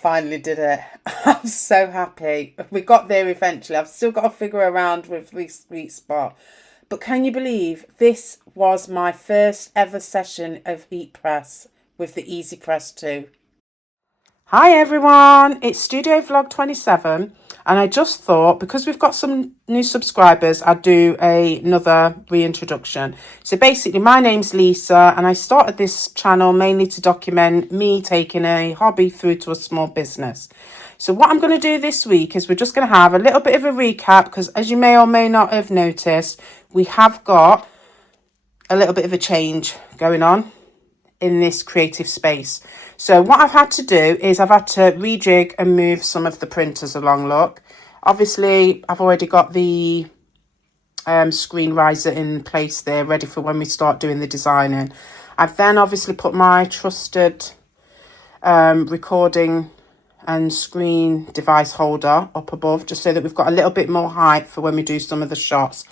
finally did it. I'm so happy. We got there eventually. I've still got to figure around with the sweet spot. But can you believe this was my first ever session of Heat Press with the Easy Press 2. Hi everyone, it's Studio Vlog 27 and I just thought because we've got some new subscribers I'd do another reintroduction. So basically my name's Lisa and I started this channel mainly to document me taking a hobby through to a small business. So what I'm going to do this week is we're just going to have a little bit of a recap because as you may or may not have noticed, we have got a little bit of a change going on in this creative space. So what I've had to do is I've had to rejig and move some of the printers along. Look, obviously I've already got the screen riser in place there ready for when we start doing the designing. I've then obviously put my trusted recording and screen device holder up above just so that we've got a little bit more height for when we do some of the shots.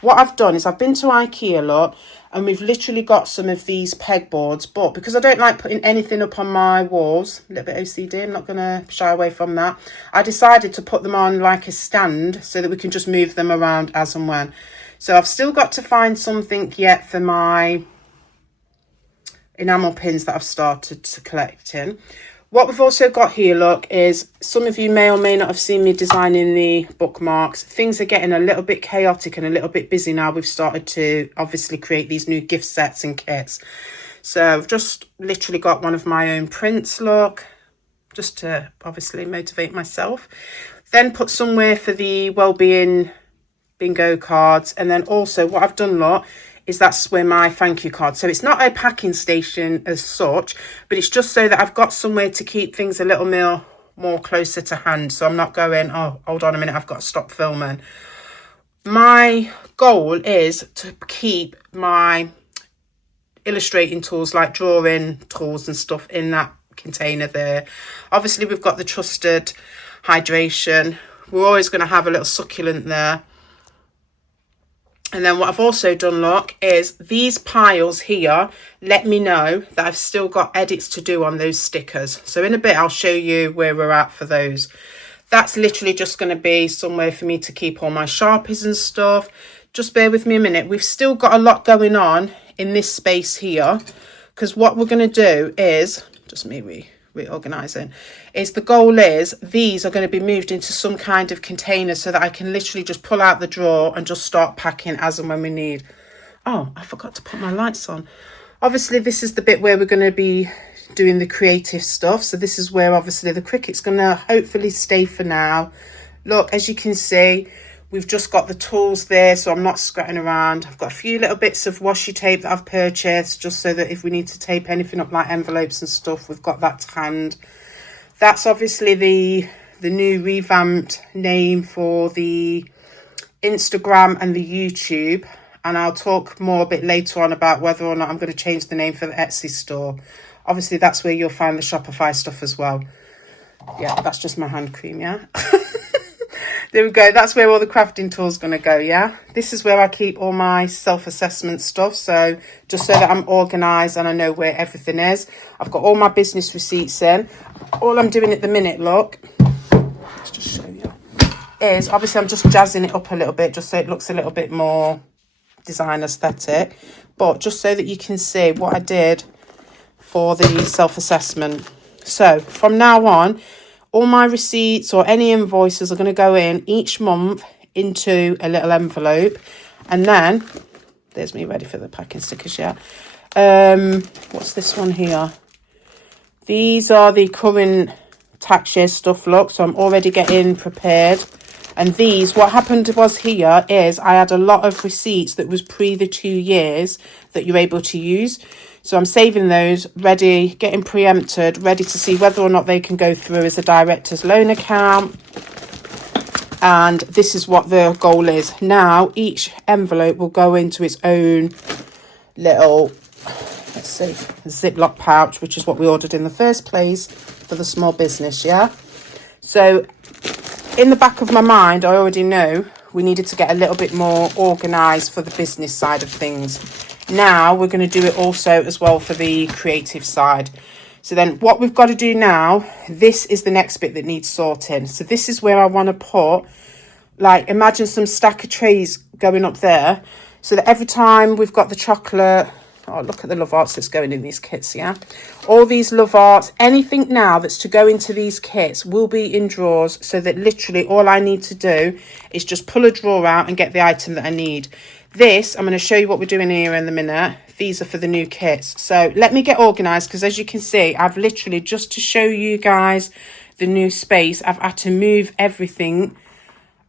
What I've done is I've been to IKEA, look, and we've literally got some of these pegboards, but because I don't like putting anything up on my walls, a little bit OCD, I'm not going to shy away from that, I decided to put them on like a stand so that we can just move them around as and when. So I've still got to find something yet for my enamel pins that I've started to collect in. What we've also got here, look, is some of you may or may not have seen me designing the bookmarks. Things are getting a little bit chaotic and a little bit busy now. We've started to obviously create these new gift sets and kits. So I've just literally got one of my own prints, look, just to obviously motivate myself. Then put somewhere for the well-being bingo cards. And then also what I've done, look, is that's where my thank you card. So it's not a packing station as such, but it's just so that I've got somewhere to keep things a little more closer to hand. So I'm not going, oh, hold on a minute, I've got to stop filming. My goal is to keep my illustrating tools like drawing tools and stuff in that container there. Obviously we've got the trusted hydration. We're always going to have a little succulent there. And then what I've also done, look, is these piles here let me know that I've still got edits to do on those stickers. So in a bit, I'll show you where we're at for those. That's literally just going to be somewhere for me to keep all my Sharpies and stuff. Just bear with me a minute. We've still got a lot going on in this space here. Because what we're going to do is, just me reorganizing, is the goal is these are going to be moved into some kind of container so that I can literally just pull out the drawer and just start packing as and when we need. Oh, I forgot to put my lights on. Obviously this is the bit where we're going to be doing the creative stuff, so this is where obviously the Cricut's going to hopefully stay for now. Look, as you can see, we've just got the tools there, so I'm not scratching around. I've got a few little bits of washi tape that I've purchased just so that if we need to tape anything up like envelopes and stuff, we've got that to hand. That's obviously the new revamped name for the Instagram and the YouTube. And I'll talk more a bit later on about whether or not I'm going to change the name for the Etsy store. Obviously, that's where you'll find the Shopify stuff as well. Yeah, that's just my hand cream, yeah? There we go. That's where all the crafting tools going to go, yeah? This is where I keep all my self-assessment stuff. So just so that I'm organised and I know where everything is. I've got all my business receipts in. All I'm doing at the minute, look, let's just show you, is obviously I'm just jazzing it up a little bit just so it looks a little bit more design aesthetic. But just so that you can see what I did for the self-assessment. So from now on, all my receipts or any invoices are going to go in each month into a little envelope. And then, there's me ready for the packing stickers, yeah. What's this one here? These are the current tax year stuff, look. So I'm already getting prepared. And these, what happened was here is I had a lot of receipts that was pre the 2 years that you're able to use. So I'm saving those, ready, getting preempted, ready to see whether or not they can go through as a director's loan account. And this is what the goal is. Now, each envelope will go into its own little, let's see, Ziploc pouch, which is what we ordered in the first place for the small business, yeah? So in the back of my mind, I already know we needed to get a little bit more organised for the business side of things. Now we're going to do it also as well for the creative side. So then what we've got to do now, this is the next bit that needs sorting. So this is where I want to put, like, imagine some stack of trays going up there, so that every time we've got the chocolate, oh, look at the love arts that's going in these kits, yeah? All these love arts, anything now that's to go into these kits will be in drawers, so that literally all I need to do is just pull a drawer out and get the item that I need. This, I'm going to show you what we're doing here in a minute. These are for the new kits. So let me get organised, because as you can see, I've literally, just to show you guys the new space, I've had to move everything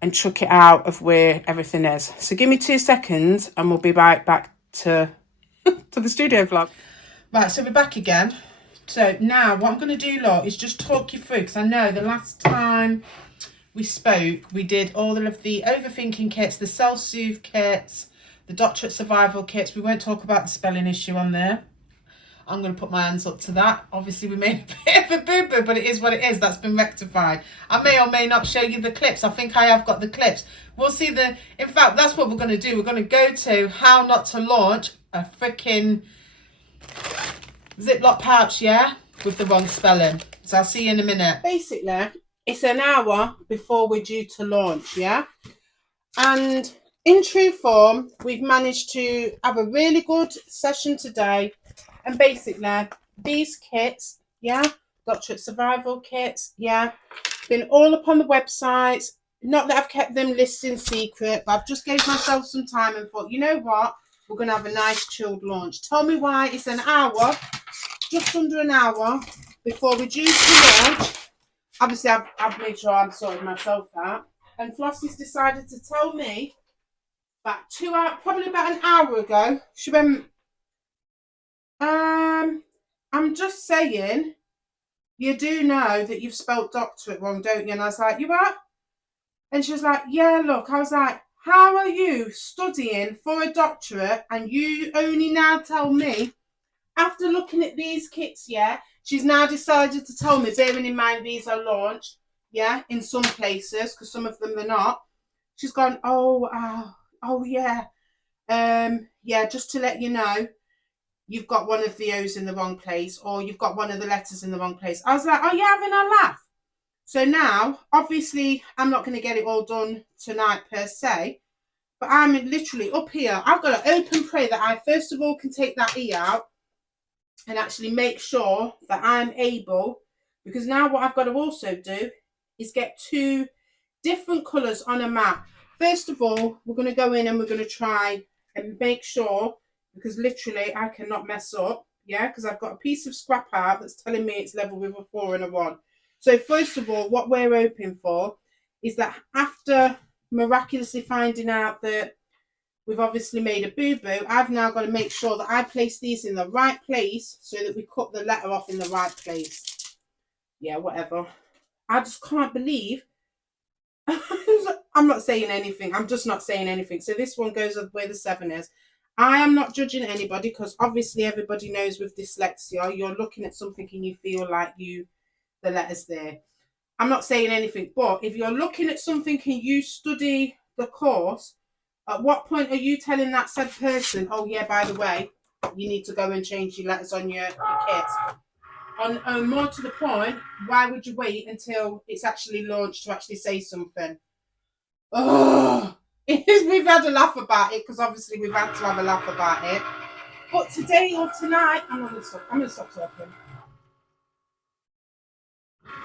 and chuck it out of where everything is. So give me 2 seconds and we'll be right back to the studio vlog. Right, so we're back again. So now what I'm going to do, lot, is just talk you through, because I know the last time we spoke, we did all of the overthinking kits, the self-soothe kits, the doctorate survival kits. We won't talk about the spelling issue on there. I'm going to put my hands up to that. Obviously, we made a bit of a boo-boo, but it is what it is. That's been rectified. I may or may not show you the clips. I think I have got the clips. We'll see the... In fact, that's what we're going to do. We're going to go to how not to launch a freaking Ziploc pouch, yeah? With the wrong spelling. So I'll see you in a minute. Basically, it's an hour before we're due to launch, yeah? And in true form, we've managed to have a really good session today. And basically, these kits, yeah, doctorate survival kits, yeah, been all up on the websites. Not that I've kept them listed secret, but I've just gave myself some time and thought, you know what, we're going to have a nice chilled launch. Tell me why it's an hour, just under an hour, before we're due to launch. Obviously, I've made sure I'm sorting myself out. And Flossie's decided to tell me about 2 hours, probably about an hour ago, she went, I'm just saying, you do know that you've spelt doctorate wrong, don't you? And I was like, you what? And she was like, yeah, look. I was like, how are you studying for a doctorate and you only now tell me, after looking at these kits, yeah, she's now decided to tell me, bearing in mind these are launched, yeah, in some places, because some of them they're not. She's gone, oh, yeah. Yeah, just to let you know, you've got one of the O's in the wrong place, or you've got one of the letters in the wrong place. I was like, oh, you're having a laugh. So now, obviously, I'm not going to get it all done tonight per se, but I'm literally up here. I've got to open pray that I, first of all, can take that E out and actually make sure that I'm able, because now what I've got to also do is get 2 different colours on a mat. First of all, we're going to go in and we're going to try and make sure, because literally I cannot mess up, yeah, because I've got a piece of scrap out that's telling me it's level with a 4 and a 1. So first of all, what we're hoping for is that after miraculously finding out that we've obviously made a boo-boo, I've now got to make sure that I place these in the right place so that we cut the letter off in the right place. Yeah, whatever. I just can't believe... I'm not saying anything. I'm just not saying anything. So this one goes where the 7 is. I am not judging anybody, because obviously everybody knows with dyslexia, you're looking at something and you feel like the letter's there. I'm not saying anything, but if you're looking at something and you study the course, at what point are you telling that said person, oh yeah, by the way, you need to go and change your letters on your kit? On more to the point, why would you wait until it's actually launched to actually say something? Oh, we've had a laugh about it, because obviously we've had to have a laugh about it. But today or tonight, I'm going to stop talking.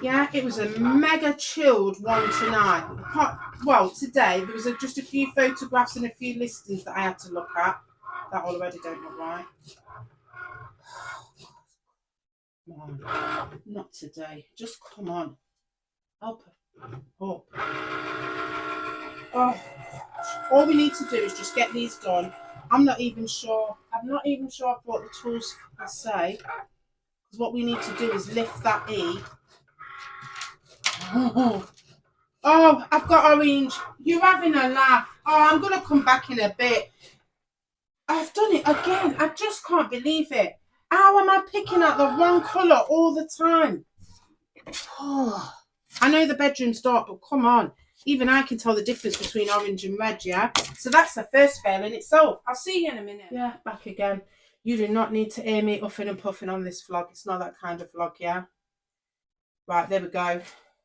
Yeah, it was a mega chilled one tonight. Well, today there was just a few photographs and a few listings that I had to look at. That already don't look right. Come on, not today. Just come on. Up. Oh, all we need to do is just get these done. I'm not even sure I've brought the tools per se, because what we need to do is lift that E. Oh, I've got orange. You're having a laugh. Oh, I'm going to come back in a bit. I've done it again. I just can't believe it. How am I picking out the wrong colour all the time? Oh, I know the bedroom's dark, but come on. Even I can tell the difference between orange and red, yeah? So that's the first fail in itself. I'll see you in a minute. Yeah, back again. You do not need to hear me uffing and puffing on this vlog. It's not that kind of vlog, yeah? Right, there we go.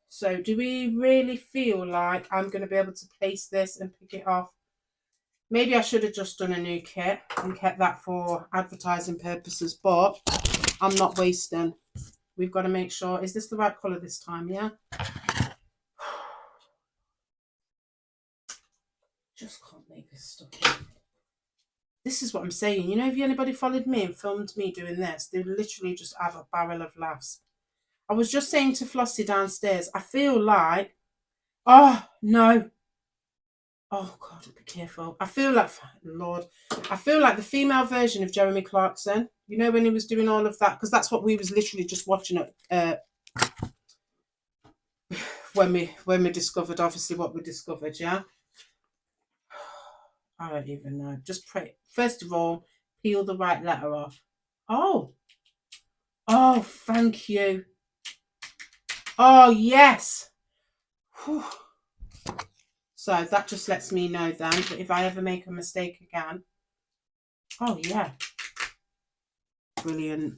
So do we really feel like I'm going to be able to place this and pick it off? Maybe I should have just done a new kit and kept that for advertising purposes, but I'm not wasting. We've got to make sure, is this the right colour this time, yeah? Just can't make this stuff in. This is what I'm saying. You know, if anybody followed me and filmed me doing this, they would literally just have a barrel of laughs. I was just saying to Flossie downstairs, I feel like, oh, no. Oh, God, be careful. I feel like, Lord, I feel like the female version of Jeremy Clarkson. You know, when he was doing all of that, because that's what we was literally just watching it when we discovered, obviously, what we discovered, yeah? I don't even know. Just pray. First of all, peel the right letter off. Oh. Oh, thank you. Oh, yes. Whew. So that just lets me know then that if I ever make a mistake again. Oh, yeah. Brilliant.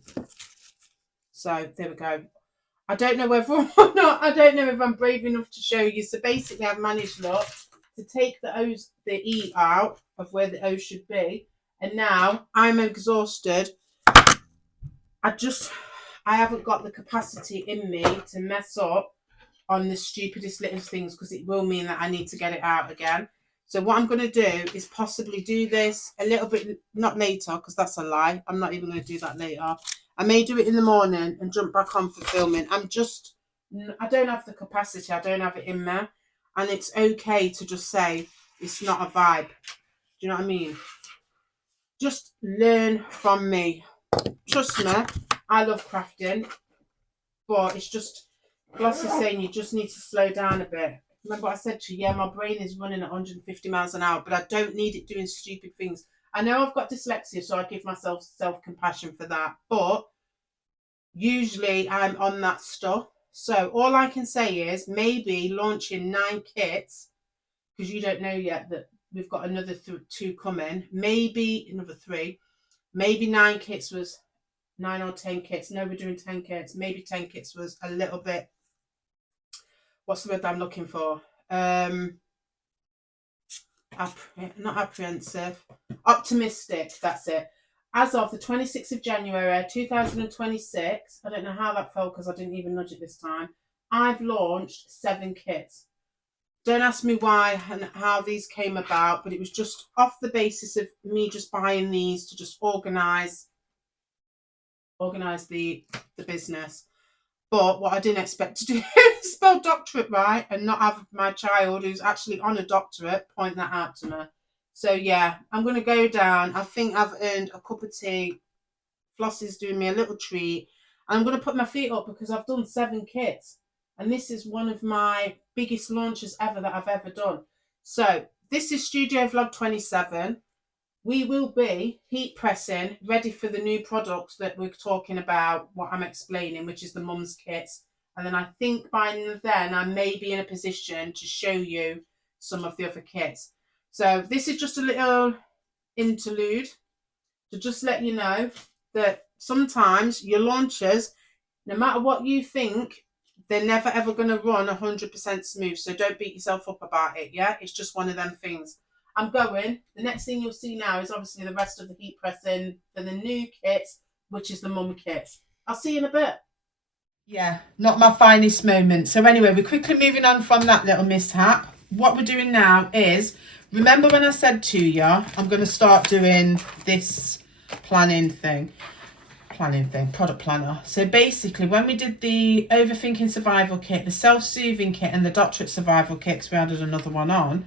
So there we go. I don't know whether or not, I don't know if I'm brave enough to show you. So basically I've managed, look, to take the O's, the E out of where the O should be. And now I'm exhausted. I haven't got the capacity in me to mess up on the stupidest little things, because it will mean that I need to get it out again. So what I'm going to do is possibly do this a little bit, not later, because that's a lie. I'm not even going to do that later. I may do it in the morning and jump back on for filming. I don't have the capacity. I don't have it in me. And it's okay to just say it's not a vibe. Do you know what I mean? Just learn from me. Trust me, I love crafting, but it's just, Gloss is saying you just need to slow down a bit. Remember what I said to you? Yeah, my brain is running at 150 miles an hour, but I don't need it doing stupid things. I know I've got dyslexia, so I give myself self-compassion for that, but usually I'm on that stuff. So all I can say is maybe launching 9 kits, because you don't know yet that we've got another 2 coming, maybe another 3, maybe 9 kits was 9 or 10 kits. No, we're doing 10 kits. Maybe 10 kits was a little bit, what's the word I'm looking for? Not apprehensive, optimistic. That's it. As of the 26th of January 2026, I don't know how that fell because I didn't even nudge it this time, I've launched 7 kits. Don't ask me why and how these came about, but it was just off the basis of me just buying these to just organise the business. But what I didn't expect to do is spell doctorate right and not have my child, who's actually on a doctorate, point that out to me. So yeah, I'm going to go down. I think I've earned a cup of tea. Flossie's doing me a little treat. I'm going to put my feet up because I've done 7 kits. And this is one of my biggest launches ever that I've ever done. So this is Studio Vlog 27. We will be heat pressing, ready for the new products that we're talking about, what I'm explaining, which is the mum's kits. And then I think by then I may be in a position to show you some of the other kits. So this is just a little interlude to just let you know that sometimes your launches, no matter what you think, they're never ever going to run 100% smooth. So don't beat yourself up about it, yeah? It's just one of them things. I'm going. The next thing you'll see now is obviously the rest of the heat pressing for the new kits, which is the mum kits. I'll see you in a bit. Yeah, not my finest moment. So anyway, we're quickly moving on from that little mishap. What we're doing now is, remember when I said to you, I'm going to start doing this product planner. So basically, when we did the Overthinking Survival Kit, the Self-Soothing Kit and the Doctorate Survival Kit, because we added another one on,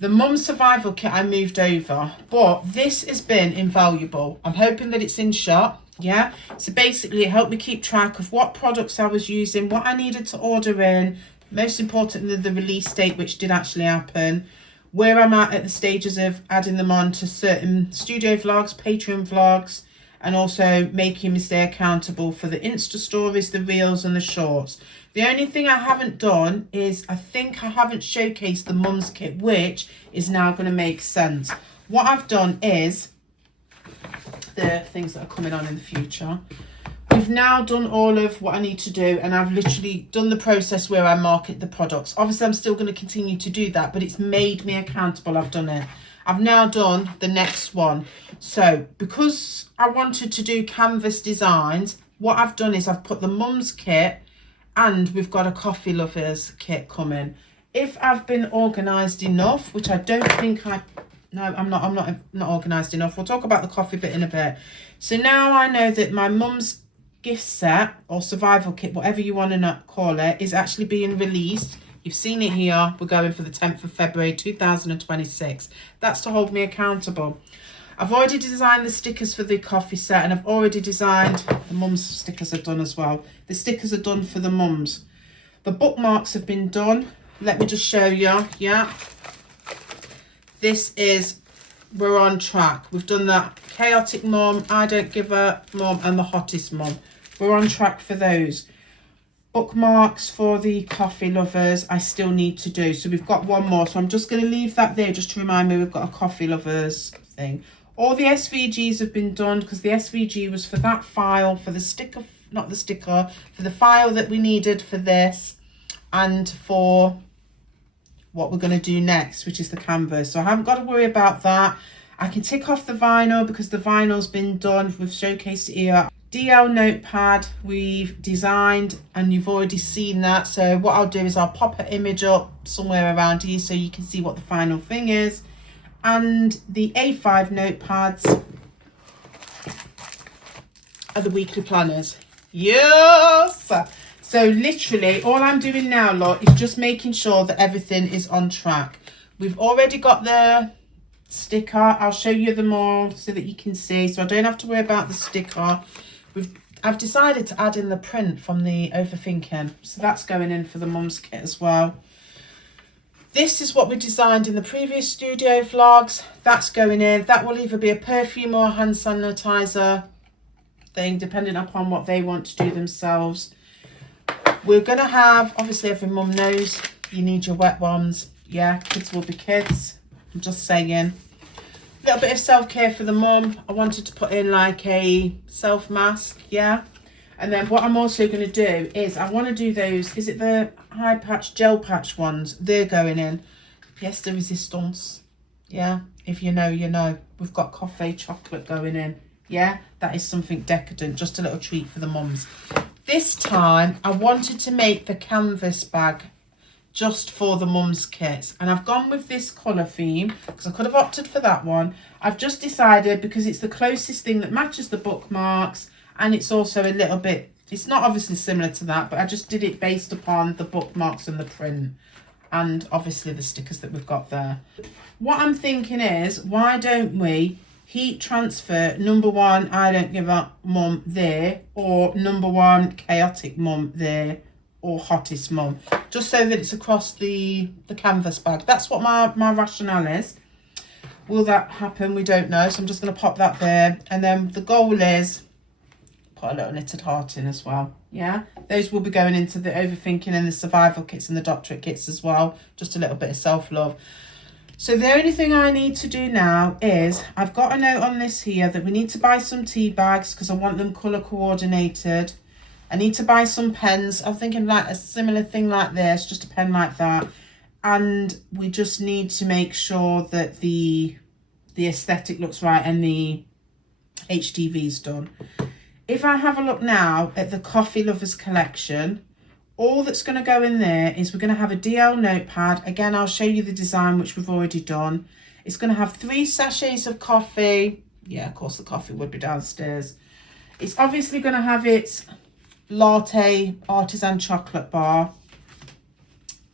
the Mum Survival Kit I moved over, but this has been invaluable. I'm hoping that it's in shot, yeah? So basically, it helped me keep track of what products I was using, what I needed to order in, most importantly, the release date, which did actually happen, where I'm at the stages of adding them on to certain studio vlogs, Patreon vlogs, and also making me stay accountable for the Insta stories, the reels and the shorts. The only thing I haven't done is I think I haven't showcased the mum's kit, which is now going to make sense. What I've done is the things that are coming on in the future. We've now done all of what I need to do, and I've literally done the process where I market the products. Obviously, I'm still going to continue to do that, but it's made me accountable. I've done it. I've now done the next one. So because I wanted to do canvas designs, what I've done is I've put the mum's kit, and we've got a coffee lovers kit coming. If I've been organised enough, which I don't think I'm not organised enough. We'll talk about the coffee bit in a bit. So now I know that my mum's gift set or survival kit, whatever you want to call it, is actually being released. You've seen it here. We're going for the 10th of February 2026. That's to hold me accountable. I've already designed the stickers for the coffee set, and I've already designed the mum's stickers are done as well. The stickers are done for the mums. The bookmarks have been done. Let me just show you. Yeah, this is, we're on track. We've done that chaotic mum, I don't give a mum, and the hottest mum. We're on track for those. Bookmarks for the coffee lovers I still need to do, so we've got one more, so I'm just going to leave that there just to remind me we've got a coffee lovers thing. All the SVGs have been done because the SVG was for that file, for the sticker, not the sticker, for the file that we needed for this, and for what we're going to do next, which is the canvas. So I haven't got to worry about that. I can tick off the vinyl because the vinyl's been done. We've showcased it here. DL notepad we've designed, and you've already seen that. So what I'll do is I'll pop an image up somewhere around here so you can see what the final thing is. And the A5 notepads are the weekly planners. Yes! So literally all I'm doing now, lot, is just making sure that everything is on track. We've already got the sticker. I'll show you them all so that you can see, so I don't have to worry about the sticker. I've decided to add in the print from the Overthinking, so that's going in for the mum's kit as well. This is what we designed in the previous studio vlogs. That's going in. That will either be a perfume or a hand sanitizer thing, depending upon what they want to do themselves. We're going to have, obviously every mum knows you need your wet ones. Yeah, kids will be kids. I'm just saying. A little bit of self-care for the mum. I wanted to put in like a self mask, yeah. And then what I'm also going to do is I want to do those, is it the high patch, gel patch ones? They're going in. Yes, the resistance. Yeah, if you know, you know. We've got coffee chocolate going in. Yeah, that is something decadent. Just a little treat for the mums. This time, I wanted to make the canvas bag just for the mum's kits. And I've gone with this colour theme because I could have opted for that one. I've just decided because it's the closest thing that matches the bookmarks, and it's also a little bit, it's not obviously similar to that, but I just did it based upon the bookmarks and the print and obviously the stickers that we've got there. What I'm thinking is, why don't we heat transfer number one, I don't give a mum there, or number one, chaotic mum there, or hottest mum, just so that it's across the canvas bag. That's what my rationale is. Will that happen? We don't know, so I'm just going to pop that there. And then the goal is put a little knitted heart in as well. Yeah, those will be going into the Overthinking and the survival kits and the doctorate kits as well. Just a little bit of self-love. So the only thing I need to do now is, I've got a note on this here that we need to buy some tea bags because I want them colour coordinated. I need to buy some pens. I'm thinking like a similar thing like this, just a pen like that. And we just need to make sure that the aesthetic looks right and the HTV is done. If I have a look now at the Coffee Lovers collection, all that's going to go in there is we're going to have a DL notepad. Again, I'll show you the design, which we've already done. It's going to have 3 sachets of coffee. Yeah, of course, the coffee would be downstairs. It's obviously going to have its latte artisan chocolate bar.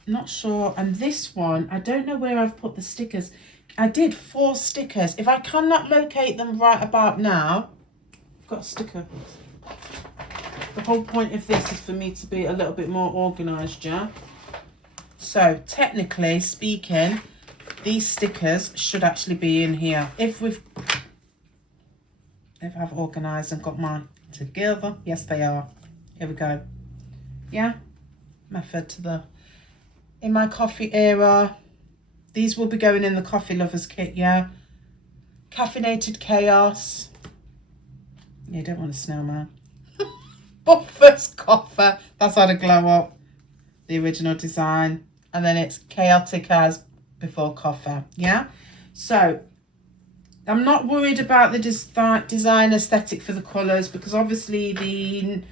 Not sure. And this one, I don't know where I've put the stickers. I did 4 stickers. If I cannot locate them right about now, I've got a sticker. The whole point of this is for me to be a little bit more organised, yeah? So, technically speaking, these stickers should actually be in here. If I've organised and got mine together. Yes, they are. Here we go. Yeah? Method to the... In my coffee era, these will be going in the Coffee Lovers kit, yeah? Caffeinated Chaos. You don't want a snowman. But first coffer, that's had a glow up. The original design. And then it's chaotic as before coffer. Yeah? So, I'm not worried about the design aesthetic for the colours, because obviously the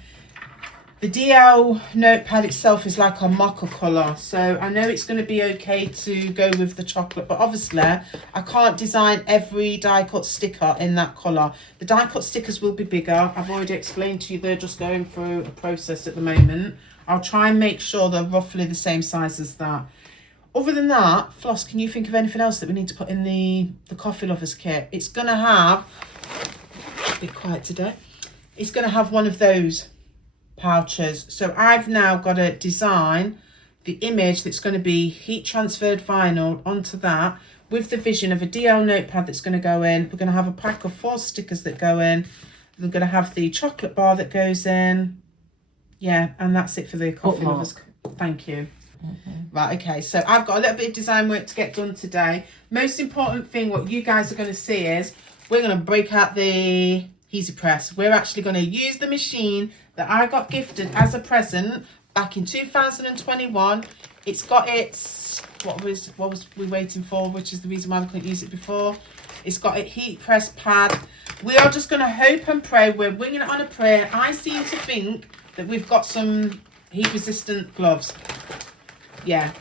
DL notepad itself is like a mocha colour, so I know it's going to be okay to go with the chocolate, but obviously I can't design every die cut sticker in that colour. The die cut stickers will be bigger. I've already explained to you they're just going through a process at the moment. I'll try and make sure they're roughly the same size as that. Other than that, Floss, can you think of anything else that we need to put in the Coffee Lovers kit? It's going to have, a bit quiet today, it's going to have one of those pouches. So I've now got to design the image that's going to be heat transferred vinyl onto that, with the vision of a DL notepad that's going to go in. We're going to have a pack of 4 stickers that go in. We're going to have the chocolate bar that goes in. Yeah, and that's it for the Coffee Lovers. Thank you. Right, okay, so I've got a little bit of design work to get done today. Most important thing, what you guys are going to see is we're going to break out the Easy Press. We're actually going to use the machine that I got gifted as a present back in 2021. It's got its, what was we waiting for, which is the reason why we couldn't use it before. It's got a heat press pad. We are just going to hope and pray. We're winging it on a prayer. I seem to think that we've got some heat resistant gloves. Yeah,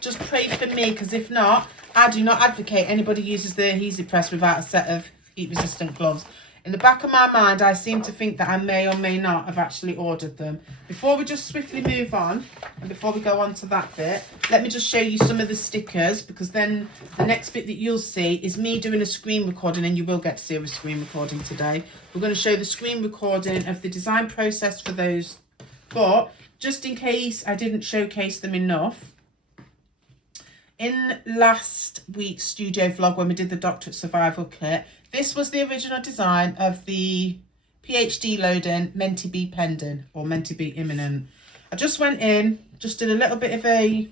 just pray for me, because if not, I do not advocate anybody uses the Easy Press without a set of heat resistant gloves. In the back of my mind, I seem to think that I may or may not have actually ordered them. Before we just swiftly move on, and before we go on to that bit, let me just show you some of the stickers, because then the next bit that you'll see is me doing a screen recording, and you will get to see a screen recording today. We're going to show the screen recording of the design process for those, but just in case I didn't showcase them enough, in last week's studio vlog when we did the Doctorate Survival Kit, this was the original design of the PhD loading Meant to Be Pending, or Meant to Be Imminent. I just went in, just did a little bit of a,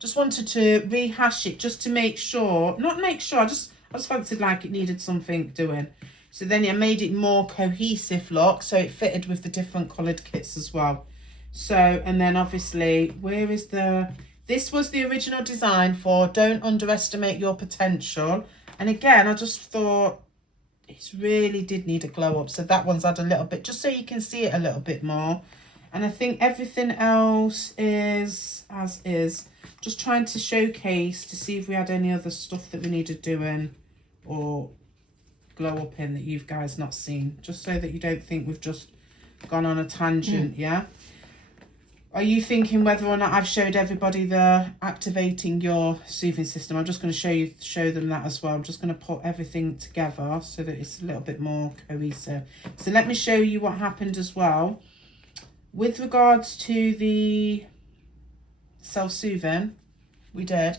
just wanted to rehash it just to make sure, not make sure, I just fancied like it needed something doing. So then I made it more cohesive look, so it fitted with the different coloured kits as well. So, and then obviously, where is the, this was the original design for Don't Underestimate Your Potential. And again, I just thought it really did need a glow up. So that one's had a little bit, just so you can see it a little bit more. And I think everything else is as is. Just trying to showcase to see if we had any other stuff that we needed doing or glow up in that you've guys not seen. Just so that you don't think we've just gone on a tangent, yeah? Are you thinking whether or not I've showed everybody the activating your soothing system? I'm just going to show them that as well. I'm just going to put everything together so that it's a little bit more cohesive. So let me show you what happened as well. With regards to the self-soothing, we did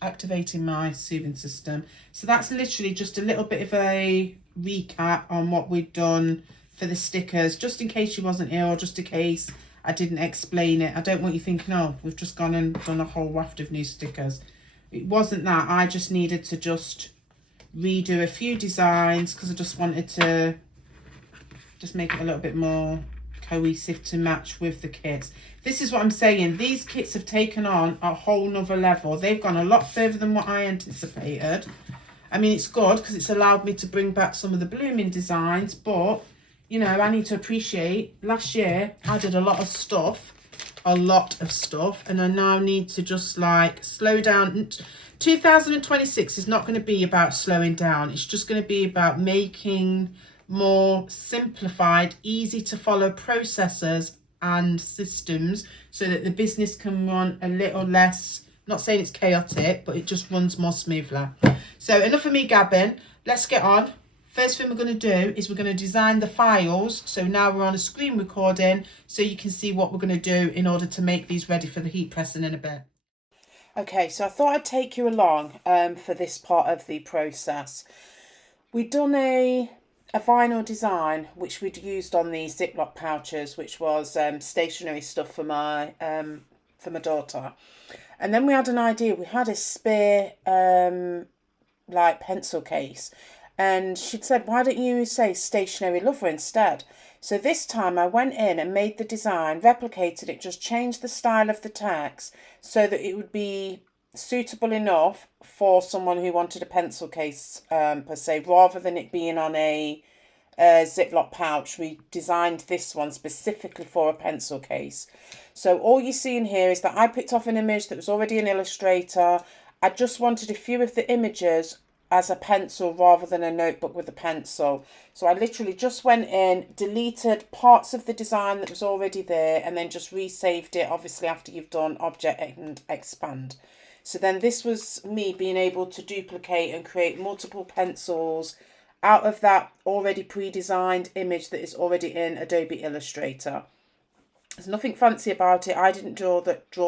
activating my soothing system. So that's literally just a little bit of a recap on what we'd done for the stickers, just in case you wasn't here, or just in case I didn't explain it. I don't want you thinking, oh, we've just gone and done a whole raft of new stickers. It wasn't that. I just needed to just redo a few designs because I just wanted to just make it a little bit more cohesive to match with the kits. This is what I'm saying. These kits have taken on a whole nother level. They've gone a lot further than what I anticipated. I mean, it's good because it's allowed me to bring back some of the blooming designs, but you know, I need to appreciate, last year I did a lot of stuff, and I now need to just like slow down. 2026 is not going to be about slowing down. It's just going to be about making more simplified, easy to follow processes and systems so that the business can run a little less, not saying it's chaotic, but it just runs more smoothly. So enough of me gabbing, let's get on. First thing we're going to do is we're going to design the files. So now we're on a screen recording so you can see what we're going to do in order to make these ready for the heat pressing in a bit. Okay, so I thought I'd take you along for this part of the process. We'd done a vinyl design which we'd used on the Ziploc pouches, which was stationery stuff for my daughter. And then we had an idea. We had a spare like pencil case. And she'd said, why don't you say stationary lover instead? So this time I went in and made the design, replicated it, just changed the style of the text so that it would be suitable enough for someone who wanted a pencil case per se, rather than it being on a Ziploc pouch. We designed this one specifically for a pencil case. So all you're seeing here is that I picked off an image that was already in Illustrator. I just wanted a few of the images as a pencil rather than a notebook with a pencil. So I literally just went in, deleted parts of the design that was already there, and then just resaved it, obviously after you've done object and expand. So then this was me being able to duplicate and create multiple pencils out of that already pre-designed image that is already in Adobe Illustrator. There's nothing fancy about it. I didn't draw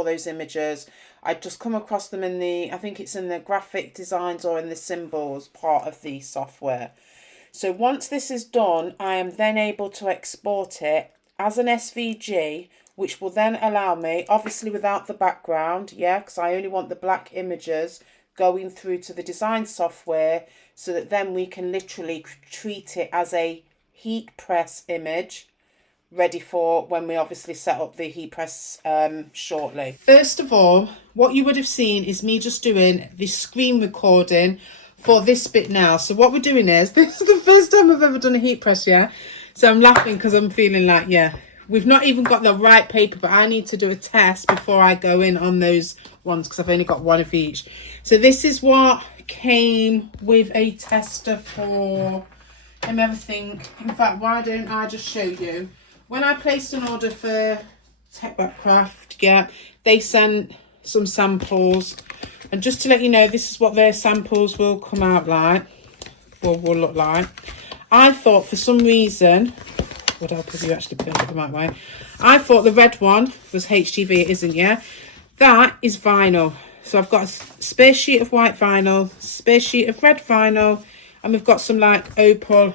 those images. I'd just come across them in the, I think it's in the graphic designs or in the symbols part of the software. So once this is done, I am then able to export it as an SVG, which will then allow me, obviously without the background, yeah, because I only want the black images going through to the design software, so that then we can literally treat it as a heat press image, ready for when we obviously set up the heat press shortly. First of all, what you would have seen is me just doing the screen recording for this bit now. So what we're doing is, this is the first time I've ever done a heat press, yeah? So I'm laughing because I'm feeling like, yeah, we've not even got the right paper, but I need to do a test before I go in on those ones because I've only got one of each. So this is what came with a tester for, let me have a think. In fact, why don't I just show you? When I placed an order for Teckwrapcraft, yeah, they sent some samples. And just to let you know, this is what their samples will come out like, or will look like. I thought for some reason, would help if you actually put it the right way. I thought the red one was HTV, it isn't, yeah? That is vinyl. So I've got a spare sheet of white vinyl, spare sheet of red vinyl, and we've got some like opal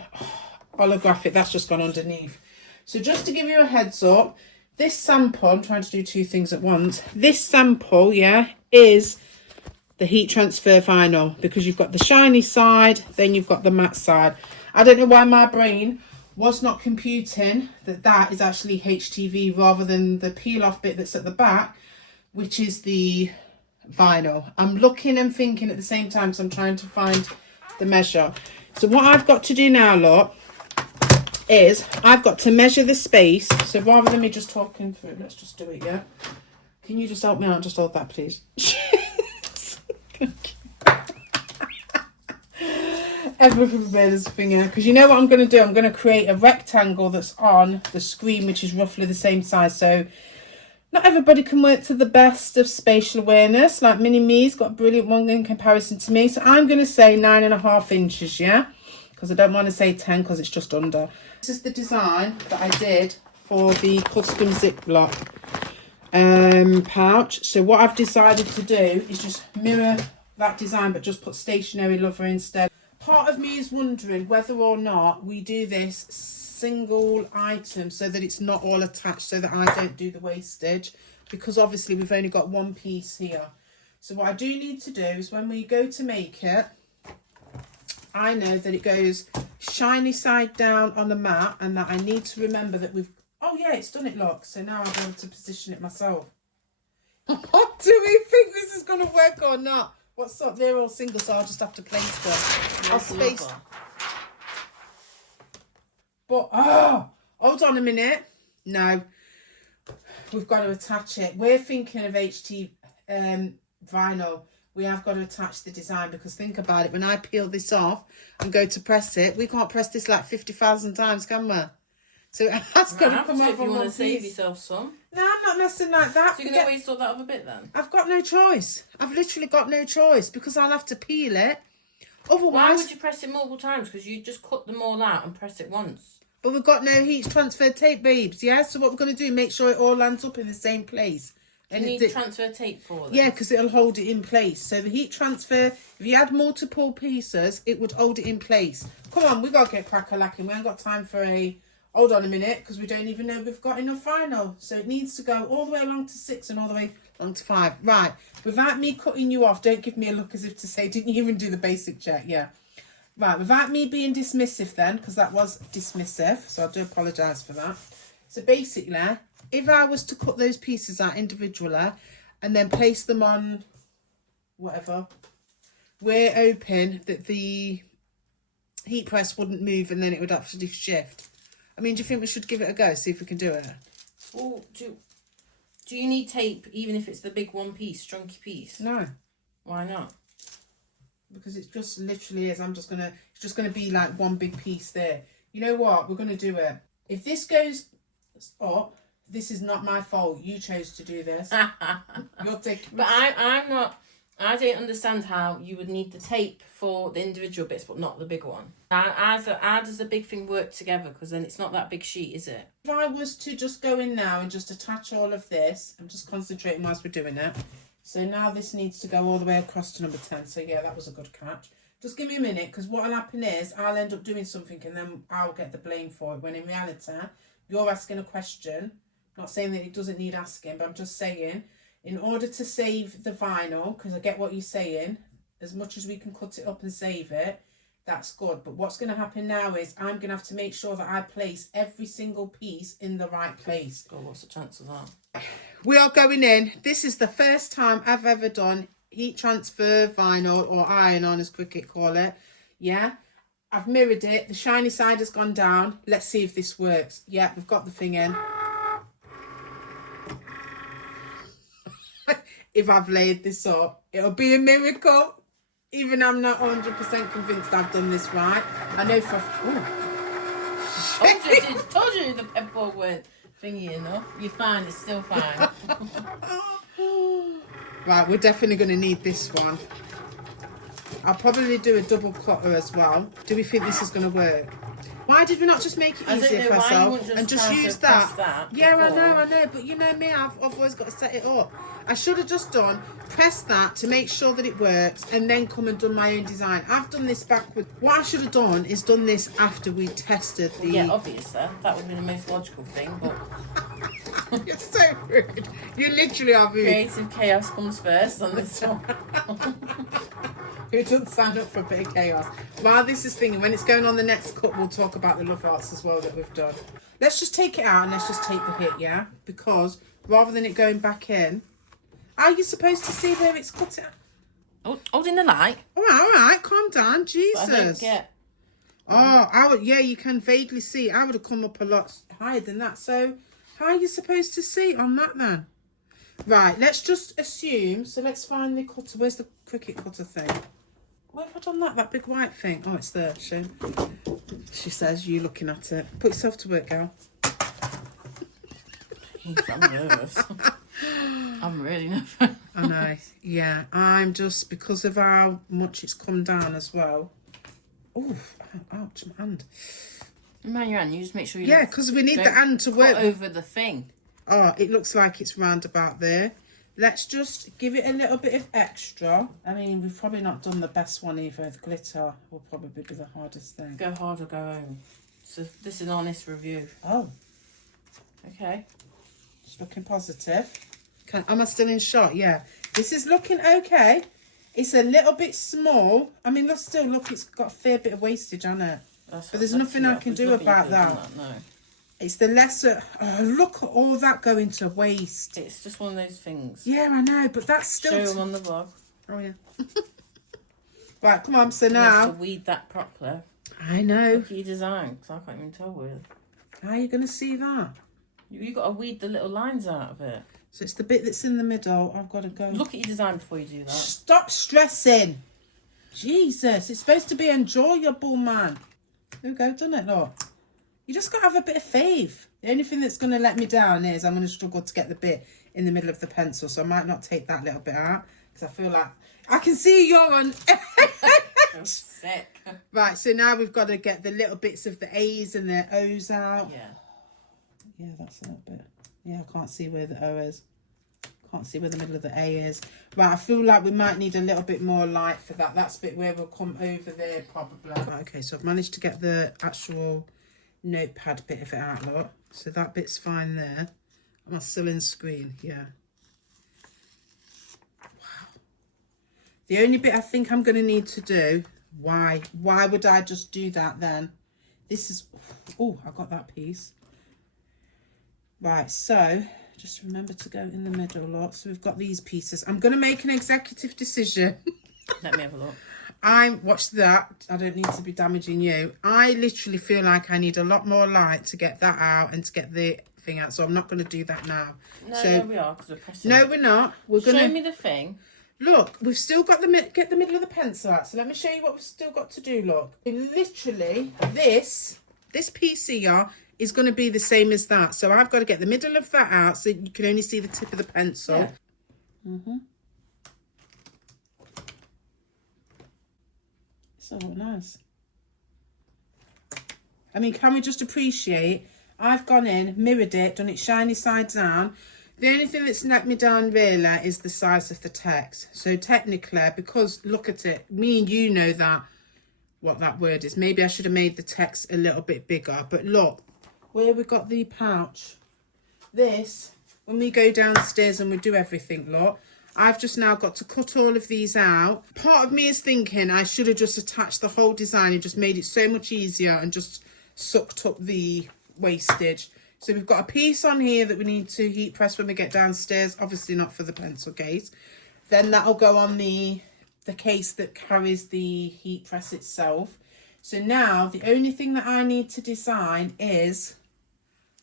holographic, that's just gone underneath. So just to give you a heads up, this sample, I'm trying to do two things at once. This sample, yeah, is the heat transfer vinyl, because you've got the shiny side, then you've got the matte side. I don't know why my brain was not computing that that is actually HTV rather than the peel off bit that's at the back, which is the vinyl. I'm looking and thinking at the same time, so I'm trying to find the measure. So what I've got to do now, look, is I've got to measure the space. So rather than me just talking through, let's just do it, yeah? Can you just help me out? Just hold that, please. Everything prepared as a finger. Because you know what I'm going to do? I'm going to create a rectangle that's on the screen, which is roughly the same size. So not everybody can work to the best of spatial awareness. Like Mini Me's got a brilliant one in comparison to me. So I'm going to say 9.5 inches, yeah? Because I don't want to say 10 because it's just under. This is the design that I did for the custom Ziploc pouch. So what I've decided to do is just mirror that design, but just put stationary lover instead. Part of me is wondering whether or not we do this single item so that it's not all attached, so that I don't do the wastage, because obviously we've only got one piece here. So what I do need to do is when we go to make it, I know that it goes shiny side down on the mat, and that I need to remember that we've, oh yeah, it's done it, look. So now I'll be able to position it myself. Do we think this is going to work or not? What's up? They're all single, so I'll just have to place them. I'll space. But, oh, hold on a minute. No, we've got to attach it. We're thinking of HT vinyl. We have got to attach the design, because think about it. When I peel this off and go to press it, we can't press this like 50,000 times, can we? So it has got to come off. If you want to save yourself some. No, I'm not messing like that. So you're going to waste all that other bit then? I've got no choice. I've literally got no choice, because I'll have to peel it. Otherwise, why would you press it multiple times? Because you just cut them all out and press it once. But we've got no heat transfer tape, babes, yeah? So what we're going to do, make sure it all lands up in the same place. And you need transfer tape for that? Yeah, because it'll hold it in place. So the heat transfer, if you had multiple pieces, it would hold it in place. Come on, we've got to get crack-a-lacking. We haven't got time for a... Hold on a minute, because we don't even know we've got enough vinyl. So it needs to go all the way along to 6 and all the way along to 5. Right, without me cutting you off, don't give me a look as if to say, didn't you even do the basic check? Yeah. Right, without me being dismissive then, because that was dismissive, so I do apologise for that. So basically, if I was to cut those pieces out individually and then place them on whatever, we're hoping that the heat press wouldn't move and then it would actually shift. I mean, do you think we should give it a go, see if we can do it? Well, do you need tape even if it's the big one piece, chunky piece? No. Why not? Because it just literally is. It's just gonna be like one big piece there. You know what? We're gonna do it. If this goes up, this is not my fault. You chose to do this. You're taking. But I'm not. I don't understand how you would need the tape for the individual bits, but not the big one. How does the big thing work together? Because then it's not that big sheet, is it? If I was to just go in now and just attach all of this, I'm just concentrating whilst we're doing it. So now this needs to go all the way across to number 10. So yeah, that was a good catch. Just give me a minute, because what will happen is I'll end up doing something and then I'll get the blame for it. When in reality, you're asking a question. I'm not saying that it doesn't need asking, but I'm just saying, in order to save the vinyl, because I get what you're saying, as much as we can cut it up and save it, that's good. But what's going to happen now is I'm going to have to make sure that I place every single piece in the right place. God, what's the chance of that? We are going in. This is the first time I've ever done heat transfer vinyl, or iron on as Cricut call it. Yeah, I've mirrored it. The shiny side has gone down. Let's see if this works. Yeah, we've got the thing in. If I've laid this up, it'll be a miracle. Even I'm not 100% convinced I've done this right. I know for... Told you the pebble weren't thingy enough. You're fine, it's still fine. Right, we're definitely going to need this one. I'll probably do a double cutter as well. Do we think this is going to work? Why did we not just make it easier for ourselves and just use that? Yeah, I know, but you know me, I've always got to set it up. I should have just press that to make sure that it works, and then come and done my own design. I've done this backward. What I should have done is done this after we tested the... Yeah, obviously, that would be the most logical thing, but... You're so rude. You literally are rude. Creative chaos comes first on this one. Who doesn't sign up for a bit of chaos? While this is thinking, when it's going on the next cut, we'll talk about the love arts as well that we've done. Let's just take it out and let's just take the hit, yeah? Because rather than it going back in, are you supposed to see where it's cut out? Holding the light. All right, calm down, Jesus. But I don't get... Oh, yeah, you can vaguely see. I would have come up a lot higher than that. So how are you supposed to see on that then? Right, let's just assume. So let's find the cutter. Where's the Cricut cutter thing? Where have I done that? That big white thing? Oh, it's there. She says, you looking at it. Put yourself to work, girl. I'm nervous. I'm really nervous. I know. Yeah, I'm just, because of how much it's come down as well. Oh, ouch, my hand. Man, your hand, you just make sure you... Yeah, because we need the hand to work over the thing. Oh, it looks like it's round about there. Let's just give it a little bit of extra. I mean, we've probably not done the best one either. The glitter will probably be the hardest thing. Go hard or go home. So this is an honest review. Oh. Okay. It's looking positive. Am I still in shot? Yeah. This is looking okay. It's a little bit small. I mean, look, it's got a fair bit of wastage on it. But there's nothing I can do about that. No. It's the lesser... Oh, look at all that going to waste. It's just one of those things. Yeah, I know, but that's still... Show them on the vlog. Oh, yeah. Right, come on, so You now... have to weed that properly. I know. Look at your design, because I can't even tell where. How are you going to see that? You got to weed the little lines out of it. So it's the bit that's in the middle. I've got to go... Look at your design before you do that. Stop stressing. Jesus, it's supposed to be enjoyable, man. There we go, done it, look. You just got to have a bit of faith. The only thing that's going to let me down is I'm going to struggle to get the bit in the middle of the pencil. So I might not take that little bit out because I feel like I can see you're on. I'm sick. Right, so now we've got to get the little bits of the A's and the O's out. Yeah. Yeah, that's a little bit. Yeah, I can't see where the O is. Can't see where the middle of the A is. Right, I feel like we might need a little bit more light for that. That's the bit where we'll come over there probably. Right, okay, so I've managed to get the actual notepad bit of it out, look. So that bit's fine there. Am I still in screen? Yeah. Wow. The only bit I think I'm going to need to do, Why would I just do that then? This is, oh, I got that piece. Right, so just remember to go in the middle, lot. So we've got these pieces. I'm going to make an executive decision. Let me have a look. Watch that. I don't need to be damaging you. I literally feel like I need a lot more light to get that out and to get the thing out. So I'm not going to do that now. No, we are, because we're pressing. No, we're not. We're going to... Show me the thing. Look, we've still got get the middle of the pencil out. So let me show you what we've still got to do, look. Literally, this piece here is going to be the same as that. So I've got to get the middle of that out so you can only see the tip of the pencil. Yeah. So nice. I mean, can we just appreciate, I've gone in, mirrored it, done it shiny side down. The only thing that's let me down really is the size of the text. So technically, because look at it, me and you know that, what that word is. Maybe I should have made the text a little bit bigger. But look, where we got the pouch, this, when we go downstairs and we do everything, look, I've just now got to cut all of these out. Part of me is thinking I should have just attached the whole design and just made it so much easier and just sucked up the wastage. So we've got a piece on here that we need to heat press when we get downstairs. Obviously not for the pencil case. Then that'll go on the case that carries the heat press itself. So now the only thing that I need to design is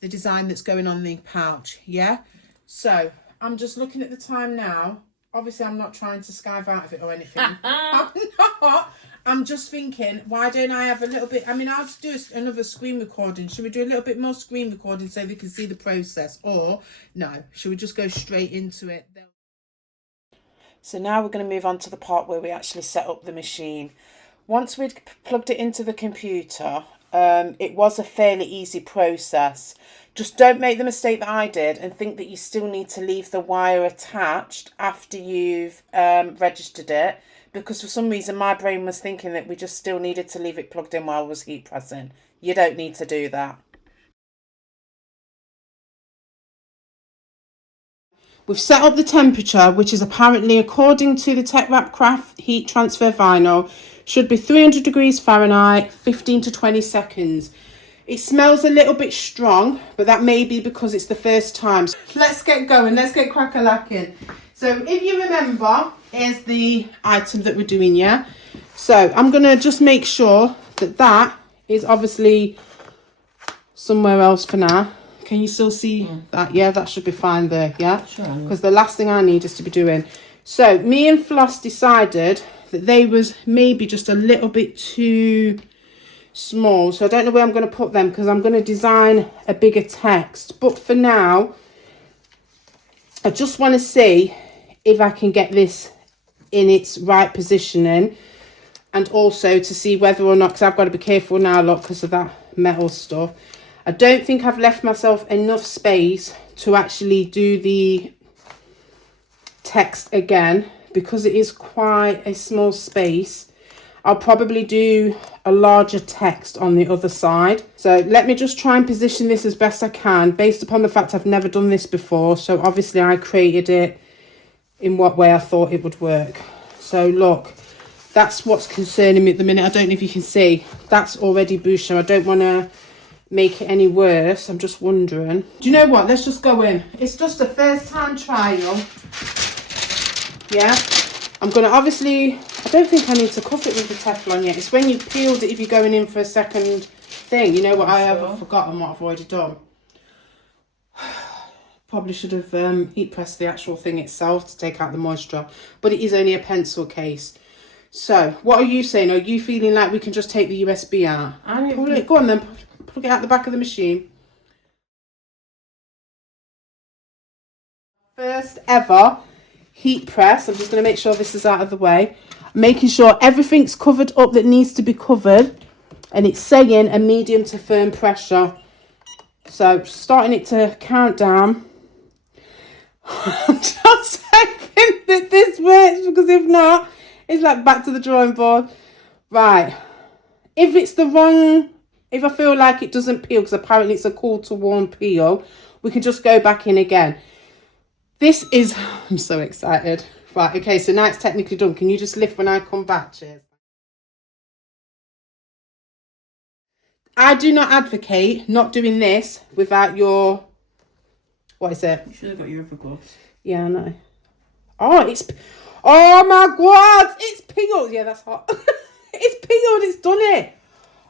the design that's going on the pouch. Yeah. So I'm just looking at the time now. Obviously I'm not trying to skive out of it or anything. I'm not. I'm just thinking, why don't I have a little bit... I mean, I'll just do another screen recording. Should we do a little bit more screen recording so they can see the process? Or, no, should we just go straight into it? So now we're going to move on to the part where we actually set up the machine. Once we'd plugged it into the computer, it was a fairly easy process. Just don't make the mistake that I did and think that you still need to leave the wire attached after you've registered it. Because for some reason my brain was thinking that we just still needed to leave it plugged in while I was heat pressing. You don't need to do that. We've set up the temperature, which is apparently, according to the Teckwrapcraft heat transfer vinyl, should be 300 degrees Fahrenheit, 15 to 20 seconds. It smells a little bit strong, but that may be because it's the first time. So let's get going. Let's get crack-a-lacking. So if you remember, here's the item that we're doing, yeah? So I'm going to just make sure that that is obviously somewhere else for now. Can you still see that? Yeah, that should be fine there, yeah? Sure. Because the last thing I need is to be doing. So me and Floss decided that they was maybe just a little bit too small. So I don't know where I'm going to put them because I'm going to design a bigger text. But for now, I just want to see if I can get this in its right positioning, and also to see whether or not, because I've got to be careful now, look, because of that metal stuff. I don't think I've left myself enough space to actually do the text again, because it is quite a small space. I'll probably do a larger text on the other side. So let me just try and position this as best I can based upon the fact I've never done this before. So obviously I created it in what way I thought it would work. So look, that's what's concerning me at the minute. I don't know if you can see, that's already bouché. I don't want to make it any worse. I'm just wondering. Do you know what? Let's just go in. It's just a first time trial. Yeah. I'm going to obviously, I don't think I need to cover it with the Teflon yet. It's when you've peeled it if you're going in for a second thing. You know what, I have forgotten what I've already done. Probably should have heat pressed the actual thing itself to take out the moisture. But it is only a pencil case. So, what are you saying? Are you feeling like we can just take the USB out? Go on then, plug it out the back of the machine. First ever heat press. I'm just going to make sure this is out of the way. Making sure everything's covered up that needs to be covered. And it's saying a medium to firm pressure. So, starting it to count down. I'm just hoping that this works, because if not, it's like back to the drawing board. Right. If it's the wrong, if I feel like it doesn't peel, because apparently it's a call to warm peel, we can just go back in again. This is, I'm so excited. Right, okay, so now it's technically done. Can you just lift when I come back? Cheers. I do not advocate not doing this without your, what is it? You should have got your other gloves. Yeah, I know. Oh my God, it's peeled. Yeah, that's hot. It's peeled, it's done it.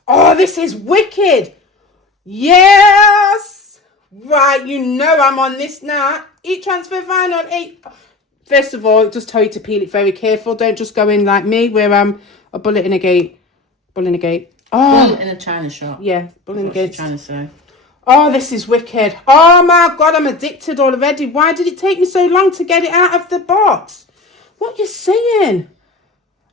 Oh, this is wicked. Yes. Right, you know I'm on this now. Heat transfer vinyl 8. First of all, just tell you to peel it very careful. Don't just go in like me where I'm a bullet in a gate. Bullet in a gate. Oh. Bullet in a China shop. Yeah, bullet in a gate. Trying to say. Oh, this is wicked. Oh my God, I'm addicted already. Why did it take me so long to get it out of the box? What you saying?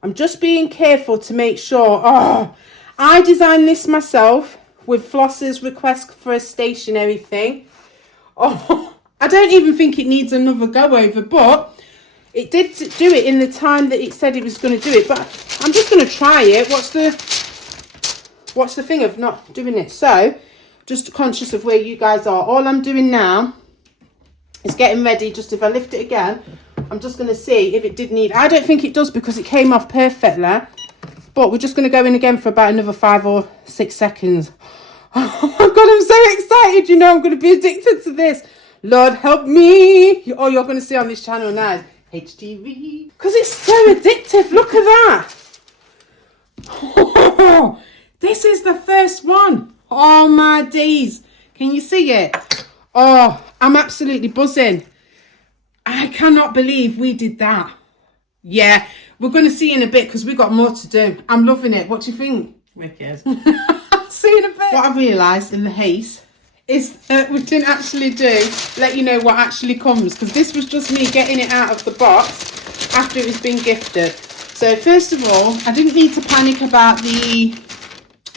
I'm just being careful to make sure. Oh, I designed this myself with Floss's request for a stationery thing. Oh, I don't even think it needs another go over, but it did do it in the time that it said it was going to do it. But I'm just going to try it. What's the thing of not doing it? So, just conscious of where you guys are. All I'm doing now is getting ready. Just if I lift it again, I'm just going to see if it did need. I don't think it does because it came off perfectly. But we're just going to go in again for about another 5 or 6 seconds. Oh my God, I'm so excited. You know, I'm going to be addicted to this. Lord, help me. Oh, you're going to see on this channel now. HTV. Because it's so addictive. Look at that. Oh, this is the first one. Oh my days. Can you see it? Oh, I'm absolutely buzzing. I cannot believe we did that. Yeah, we're going to see in a bit because we've got more to do. I'm loving it. What do you think? Wicked. See in a bit. What I realised in the haste is that we didn't actually let you know what actually comes, because this was just me getting it out of the box after it was been gifted. So first of all, I didn't need to panic about the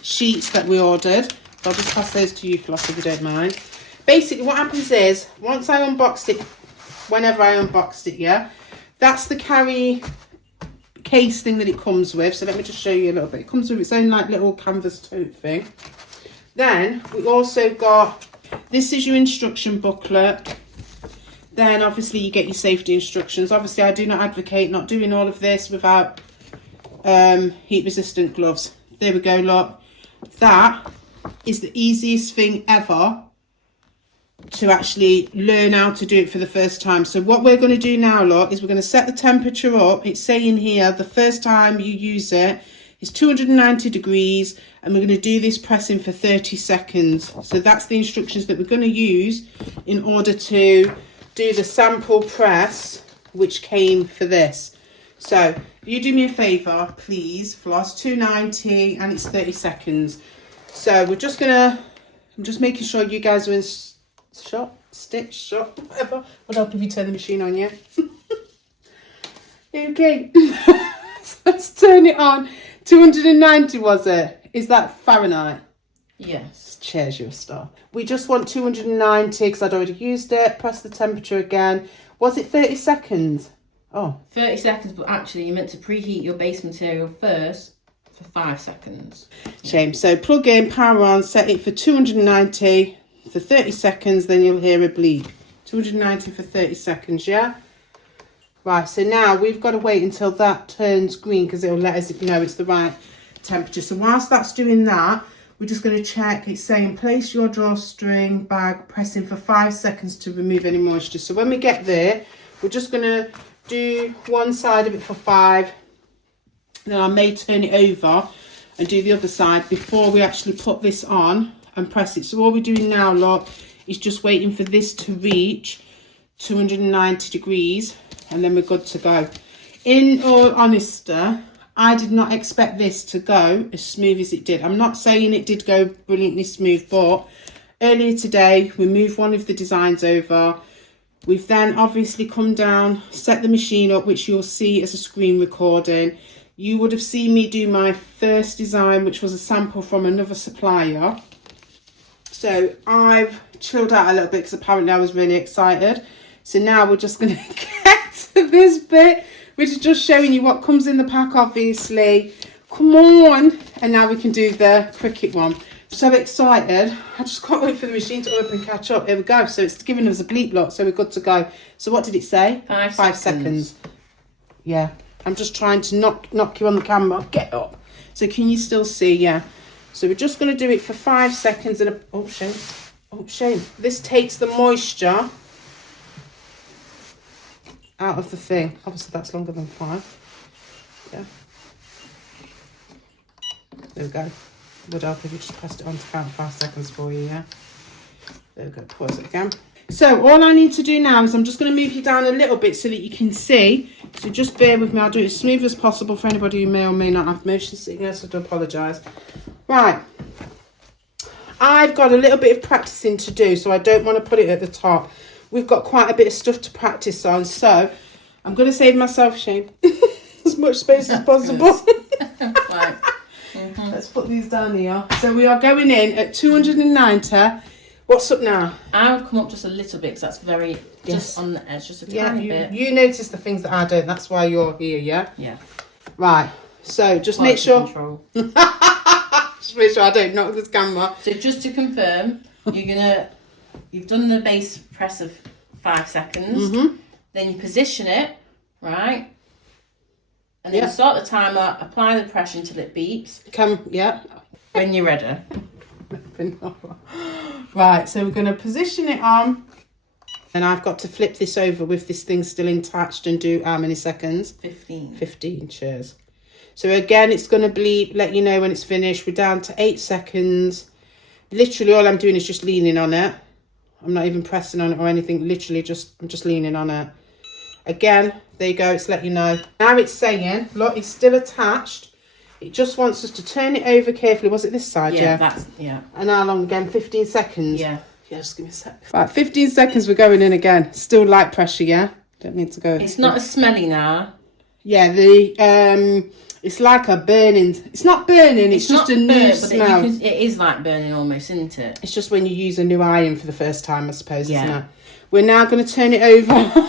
sheets that we ordered. So I'll just pass those to you, Floss, if you don't mind. Basically what happens is, once I unboxed it, whenever I unboxed it, yeah, that's the carry case thing that it comes with. So let me just show you a little bit. It comes with its own like little canvas tote thing. Then we also got, this is your instruction booklet. Then obviously you get your safety instructions. Obviously I do not advocate not doing all of this without heat resistant gloves. There we go, look. That is the easiest thing ever to actually learn how to do it for the first time. So what we're going to do now, look, is we're going to set the temperature up. It's saying here the first time you use it is 290 degrees, and we're going to do this pressing for 30 seconds. So that's the instructions that we're going to use in order to do the sample press which came for this. So you do me a favour, please, Floss. 290 and it's 30 seconds. So we're just gonna, I'm just making sure you guys are in shot, whatever. Would help if you turn the machine on, yeah? Okay. So let's turn it on. 290 was it? Is that Fahrenheit? Yes. Cheers, you're a star. We just want 290 because I'd already used it. Press the temperature again. Was it 30 seconds? Oh. 30 seconds, but actually you're meant to preheat your base material first for 5 seconds. Shame. So plug in, power on, set it for 290 for 30 seconds, then you'll hear a bleep. 290 for 30 seconds, yeah? Right, so now we've got to wait until that turns green because it'll let us know it's the right temperature. So whilst that's doing that, we're just going to check. It's saying place your drawstring bag, pressing for 5 seconds to remove any moisture. So when we get there, we're just going to do one side of it for 5. Then I may turn it over and do the other side before we actually put this on and press it. So all we're doing now, look, is just waiting for this to reach 290 degrees and then we're good to go. In all honesty, I did not expect this to go as smooth as it did. I'm not saying it did go brilliantly smooth, but earlier today we moved one of the designs over. We've then obviously come down, set the machine up, which you'll see as a screen recording. You would have seen me do my first design, which was a sample from another supplier. So I've chilled out a little bit because apparently I was really excited. So now we're just going to get to this bit, which is just showing you what comes in the pack, obviously. Come on. And now we can do the Cricut one. So excited. I just can't wait for the machine to open and catch up. Here we go. So it's giving us a bleep lock, so we're good to go. So what did it say? 5 seconds. Yeah. I'm just trying to knock you on the camera. Get up. So can you still see? Yeah. So we're just going to do it for 5 seconds and oh shame. This takes the moisture out of the thing. Obviously that's longer than 5. Yeah. There we go. Would help if you just pressed it on to count 5 seconds for you, yeah? There we go, pause it again. So all I need to do now is I'm just going to move you down a little bit so that you can see. So just bear with me, I'll do it as smooth as possible for anybody who may or may not have motion sickness. I do apologise. Right. I've got a little bit of practicing to do, so I don't want to put it at the top. We've got quite a bit of stuff to practice on, so I'm going to save myself, Shane, as much space as possible. Right. Let's put these down here. So we are going in at 290. What's up now? I would come up just a little bit because that's very just on the edge, just a tiny bit. You notice the things that I don't. That's why you're here, yeah? Yeah. Right. So just make sure. Just make sure I don't knock this camera. So just to confirm, you've done the base press of 5 seconds. Then you position it, right? And then you start the timer, apply the pressure until it beeps. When you're ready. Right, so we're going to position it on. And I've got to flip this over with this thing still attached and do how many seconds? 15. 15, cheers. So again, it's going to bleep, let you know when it's finished. We're down to 8 seconds. Literally all I'm doing is just leaning on it. I'm not even pressing on it or anything. Literally I'm just leaning on it. Again, there you go, it's let you know. Now it's saying, look, it's still attached. It just wants us to turn it over carefully. Was it this side? Yeah. And how long again? 15 seconds? Yeah, just give me a sec. Right, 15 seconds, we're going in again. Still light pressure, yeah? Don't need to go. It's not as smelly now. Yeah, it's like a burning. It's not burning, it's just a new smell. It is like burning almost, isn't it? It's just when you use a new iron for the first time, I suppose, isn't it? We're now going to turn it over.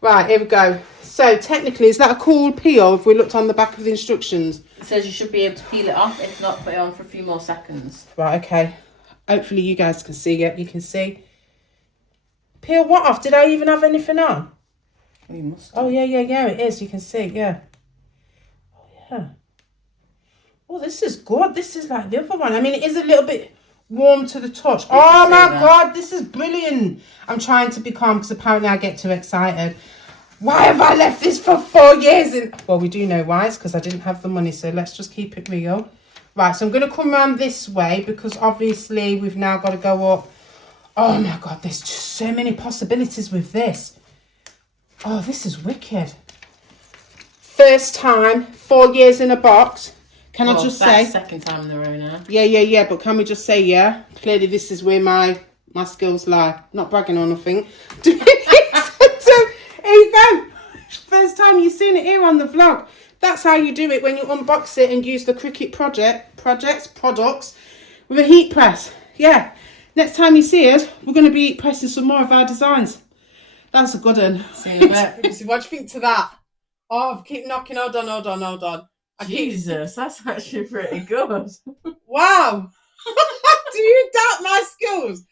Right, here we go. So technically, is that a cool peel if we looked on the back of the instructions? It says you should be able to peel it off, if not put it on for a few more seconds. Right, okay. Hopefully you guys can see it. You can see. Peel what off? Did I even have anything on? You must. Oh, yeah, it is. You can see, yeah. Oh, yeah. Oh, this is good. This is like the other one. I mean, it is a little bit warm to the touch. Oh, my God, this is brilliant. I'm trying to be calm because apparently I get too excited. Why have I left this for 4 years? Well, we do know why. It's because I didn't have the money, so let's just keep it real. Right, so I'm going to come around this way because obviously we've now got to go up. Oh, my God, there's just so many possibilities with this. Oh, this is wicked. First time, 4 years in a box. Can I just say? Second time in a row now. Yeah, but can we just say, yeah? Clearly this is where my skills lie. Not bragging or nothing. So, here you go. First time you've seen it here on the vlog. That's how you do it when you unbox it and use the Cricut products with a heat press. Yeah. Next time you see us, we're going to be pressing some more of our designs. That's a good one. See you in a bit. What do you think to that? Oh, keep knocking. Hold on. Jesus, that's actually pretty good. Wow. Do you doubt my skills?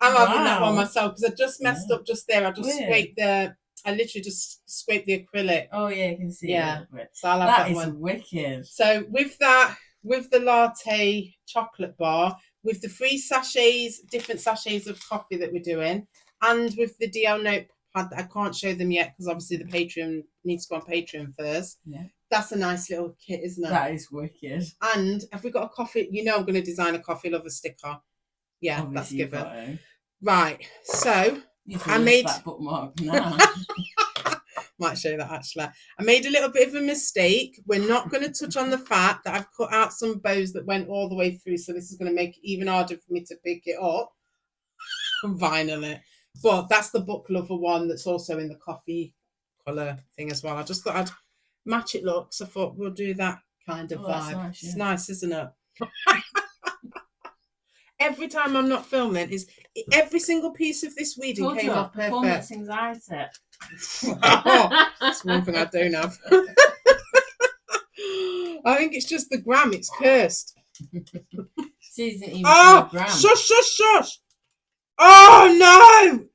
I'm having that one myself because I just messed up just there. I literally just scraped the acrylic. Oh yeah, you can see. Yeah, it. so I'll have that one. That is wicked. So with the latte chocolate bar, with the 3 different sachets of coffee that we're doing, and with the DL notepad that I can't show them yet because obviously the Patreon needs to go on Patreon first. Yeah. That's a nice little kit, isn't it? That is wicked. And have we got a coffee? You know I'm going to design a coffee lover sticker. Yeah, obviously that's given. Right, so I made that bookmark now. Might show that actually. I made a little bit of a mistake. We're not going to touch on the fact that I've cut out some bows that went all the way through, so this is going to make it even harder for me to pick it up and vinyl it. But that's the book lover one that's also in the coffee colour thing as well. I just thought I'd match it looks. I thought we'll do that kind of vibe. Nice, yeah. It's nice, isn't it? Every time I'm not filming, every single pice of this weeding came off perfect. Performance anxiety. That's one thing I don't have. I think it's just the gram. It's cursed. Oh, gram. Shush! Oh no!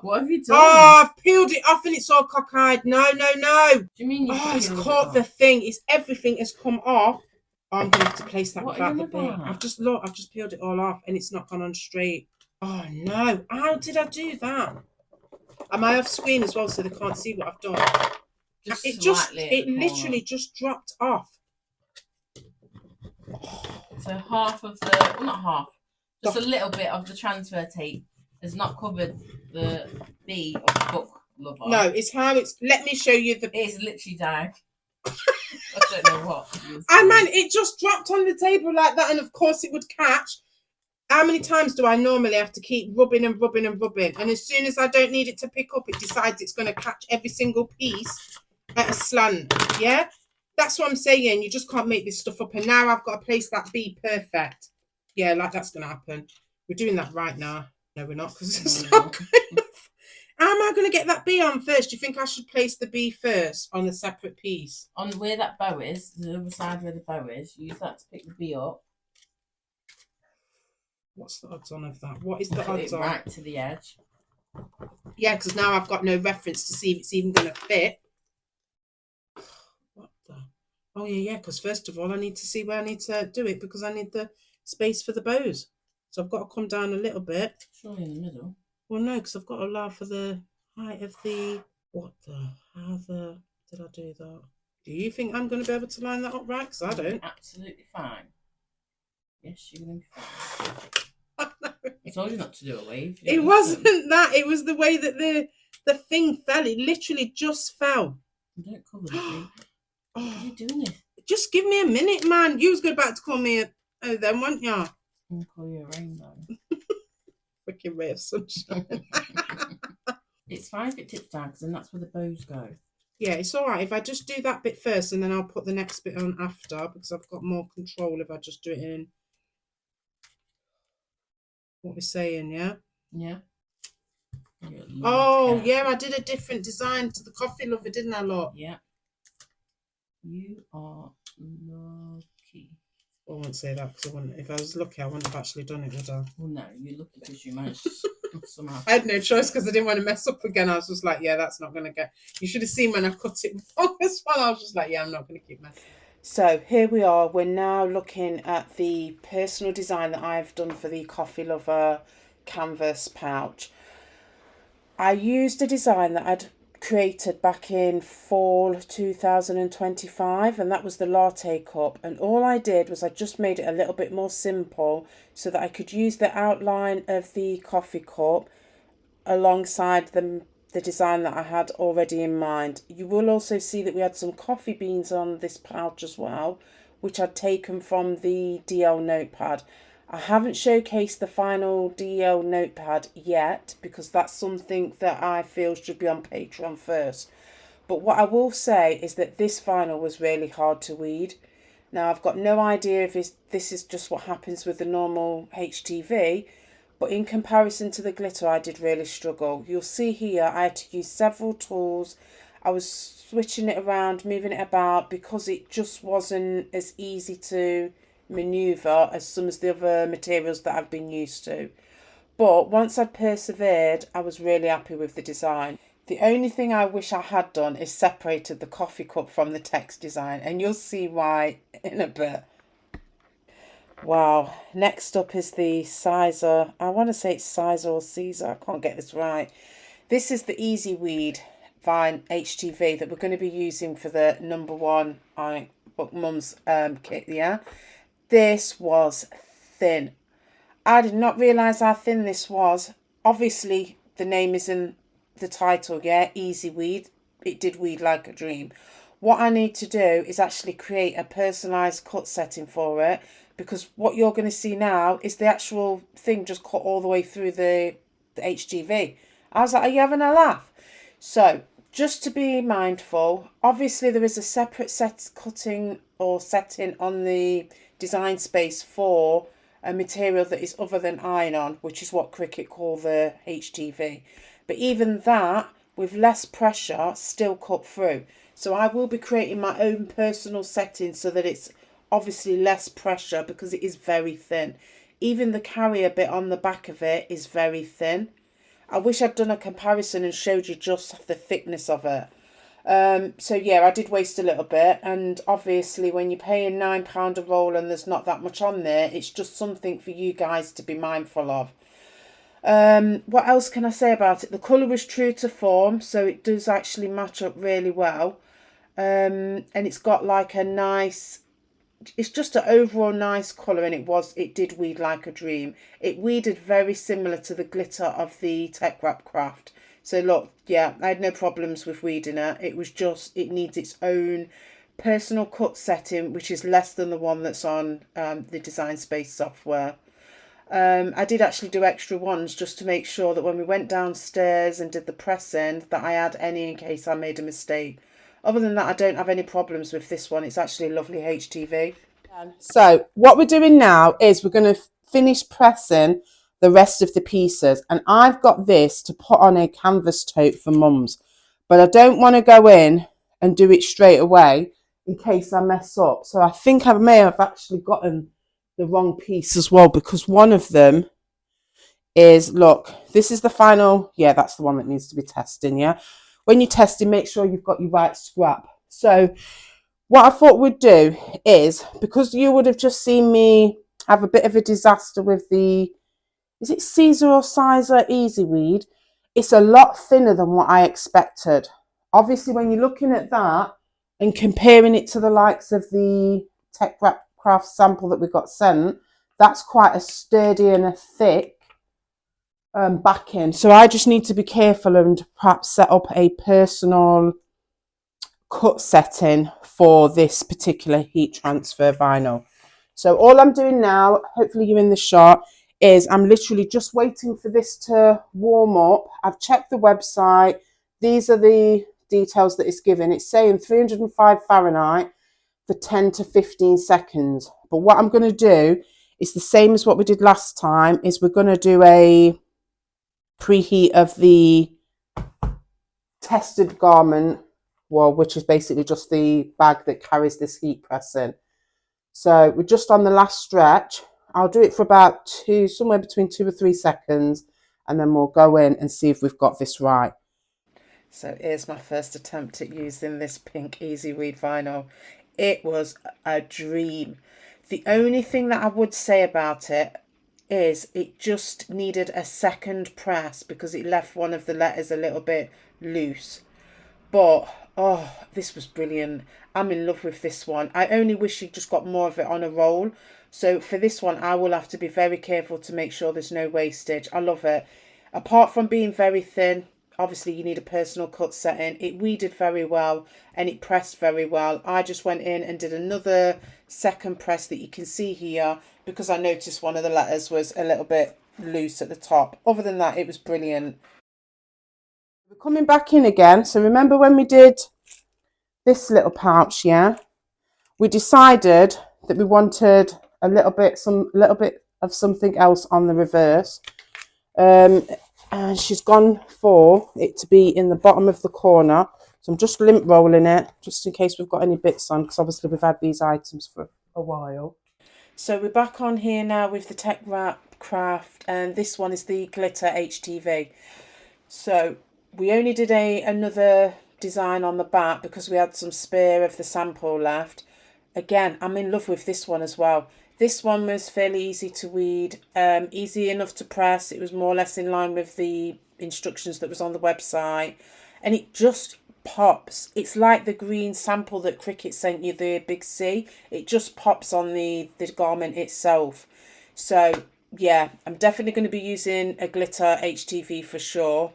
What have you done? Oh, I've peeled it off and it's all cockeyed. No. Do you mean it's caught the thing. It's everything has come off. Oh, I'm gonna have to place that What without are the you bit. on about? I've just peeled it all off and it's not gone on straight. Oh no, how did I do that? Am I off screen as well so they can't see what I've done? It literally just dropped off. So half of the, well, not half, just a little bit of the transfer tape has not covered the B of the book lover. No, it's how it's. Let me show you the. It's literally dying. I don't know what. Man, it just dropped on the table like that, and of course it would catch. How many times do I normally have to keep rubbing and rubbing and rubbing? And as soon as I don't need it to pick up, it decides it's going to catch every single piece at a slant. Yeah? That's what I'm saying. You just can't make this stuff up. And now I've got to place that B perfect. Yeah, like that's going to happen. We're doing that right now. No, we're not, because it's not good enough. How am I going to get that B on first? Do you think I should place the B first on a separate piece? On where that bow is, the other side where the bow is, use that to pick the B up. What's the odds on of that? What is the odds on? Right to the edge. Yeah, because now I've got no reference to see if it's even going to fit. What the? Oh, yeah, because first of all, I need to see where I need to do it because I need the space for the bows. So I've got to come down a little bit. Surely in the middle. Well, no, because I've got to allow for the height of the... What the? How the... Did I do that? Do you think I'm going to be able to line that up right? Because I don't. Absolutely fine. Yes, you're going to be fine. I told you not to do a wave. It wasn't that. It was the way that the thing fell. It literally just fell. Don't cover the thing. What are you doing this? Just give me a minute, man. You was good about to call me a... Oh, then, weren't you? I'm going to call you a rainbow. Freaking ray of sunshine. It's fine if it tips down because then that's where the bows go. Yeah, it's all right. If I just do that bit first and then I'll put the next bit on after because I've got more control if I just do it in... What we're saying, yeah? Yeah. Oh, yeah, I did a different design to the coffee lover, didn't I, look? Yeah. You are lucky. I won't say that because if I was lucky, I wouldn't have actually done it, would I? Well, no, you're lucky because you managed somehow. I had no choice because I didn't want to mess up again. I was just like, yeah, that's not going to get... You should have seen when I cut it wrong as well. I was just like, yeah, I'm not going to keep messing. So here we are. We're now looking at the personal design that I've done for the Coffee Lover canvas pouch. I used a design that I'd created back in fall 2025, and that was the latte cup. And all I did was I just made it a little bit more simple so that I could use the outline of the coffee cup alongside the design that I had already in mind. You will also see that we had some coffee beans on this pouch as well, which I'd taken from the DL notepad. I haven't showcased the final DL notepad yet because that's something that I feel should be on Patreon first. But what I will say is that this vinyl was really hard to weed. Now, I've got no idea if this is just what happens with the normal HTV, but in comparison to the glitter, I did really struggle. You'll see here, I had to use several tools. I was switching it around, moving it about, because it just wasn't as easy to manoeuvre as some of the other materials that I've been used to. But once I'd persevered, I was really happy with the design. The only thing I wish I had done is separated the coffee cup from the text design, and you'll see why in a bit. Wow, next up is the Siser. I want to say it's Siser or Caesar. I can't get this right. This is the Easy Weed Vine HTV that we're going to be using for the #1 Book Mum's kit, yeah? This was thin. I did not realise how thin this was. Obviously, the name is in the title, yeah? Easy Weed. It did weed like a dream. What I need to do is actually create a personalised cut setting for it, because what you're going to see now is the actual thing just cut all the way through the HTV. I was like, are you having a laugh? So, just to be mindful, obviously there is a separate cutting or setting on the design space for a material that is other than iron-on, which is what Cricut call the HTV. But even that, with less pressure, still cut through. So I will be creating my own personal setting so that it's obviously less pressure because it is very thin. Even the carrier bit on the back of it is very thin. I wish I'd done a comparison and showed you just the thickness of it. So yeah, I did waste a little bit, and obviously when you're paying £9 a roll and there's not that much on there, it's just something for you guys to be mindful of. What else can I say about it? The colour was true to form, so it does actually match up really well. And it's got like a nice, it's just an overall nice colour, and it did weed like a dream. It weeded very similar to the glitter of the Teckwrapcraft. So look, yeah, I had no problems with weeding it. It was just, it needs its own personal cut setting, which is less than the one that's on the Design Space software. I did actually do extra ones just to make sure that when we went downstairs and did the pressing, that I had any in case I made a mistake. Other than that, I don't have any problems with this one. It's actually a lovely HTV. So what we're doing now is we're going to finish pressing the rest of the pieces. And I've got this to put on a canvas tote for mums. But I don't want to go in and do it straight away in case I mess up. So I think I may have actually gotten the wrong piece as well, because one of them is, look, this is the final, yeah, that's the one that needs to be testing, yeah. When you're testing, make sure you've got your right scrap. So what I thought we'd do is, because you would have just seen me have a bit of a disaster with the, is it Siser or Siser Easy Weed? It's a lot thinner than what I expected. Obviously, when you're looking at that and comparing it to the likes of the Teckwrapcraft sample that we got sent, that's quite a sturdy and a thick backing. So I just need to be careful and perhaps set up a personal cut setting for this particular heat transfer vinyl. So all I'm doing now, hopefully you're in the shot, is I'm literally just waiting for this to warm up. I've checked the website. These are the details that it's given. It's saying 305 Fahrenheit for 10 to 15 seconds. But what I'm going to do is the same as what we did last time, is we're going to do a preheat of the tested garment, well, which is basically just the bag that carries this heat press in. So we're just on the last stretch. I'll do it for about somewhere between 2 or 3 seconds, and then we'll go in and see if we've got this right. So here's my first attempt at using this pink Easy Weed vinyl. It was a dream. The only thing that I would say about it is it just needed a second press because it left one of the letters a little bit loose. But, oh, this was brilliant. I'm in love with this one. I only wish you just got more of it on a roll. So for this one, I will have to be very careful to make sure there's no wastage. I love it. Apart from being very thin, obviously you need a personal cut setting. It weeded very well and it pressed very well. I just went in and did another second press that you can see here because I noticed one of the letters was a little bit loose at the top. Other than that, it was brilliant. We're coming back in again. So remember when we did this little pouch, yeah? We decided that we wanted a little bit of something else on the reverse. And she's gone for it to be in the bottom of the corner. So I'm just lint rolling it, just in case we've got any bits on, because obviously we've had these items for a while. So we're back on here now with the Teckwrapcraft, and this one is the Glitter HTV. So we only did another design on the back because we had some spare of the sample left. Again, I'm in love with this one as well. This one was fairly easy to weed, easy enough to press. It was more or less in line with the instructions that was on the website. And it just pops. It's like the green sample that Cricut sent you, the big C. It just pops on the garment itself. So, yeah, I'm definitely going to be using a glitter HTV for sure.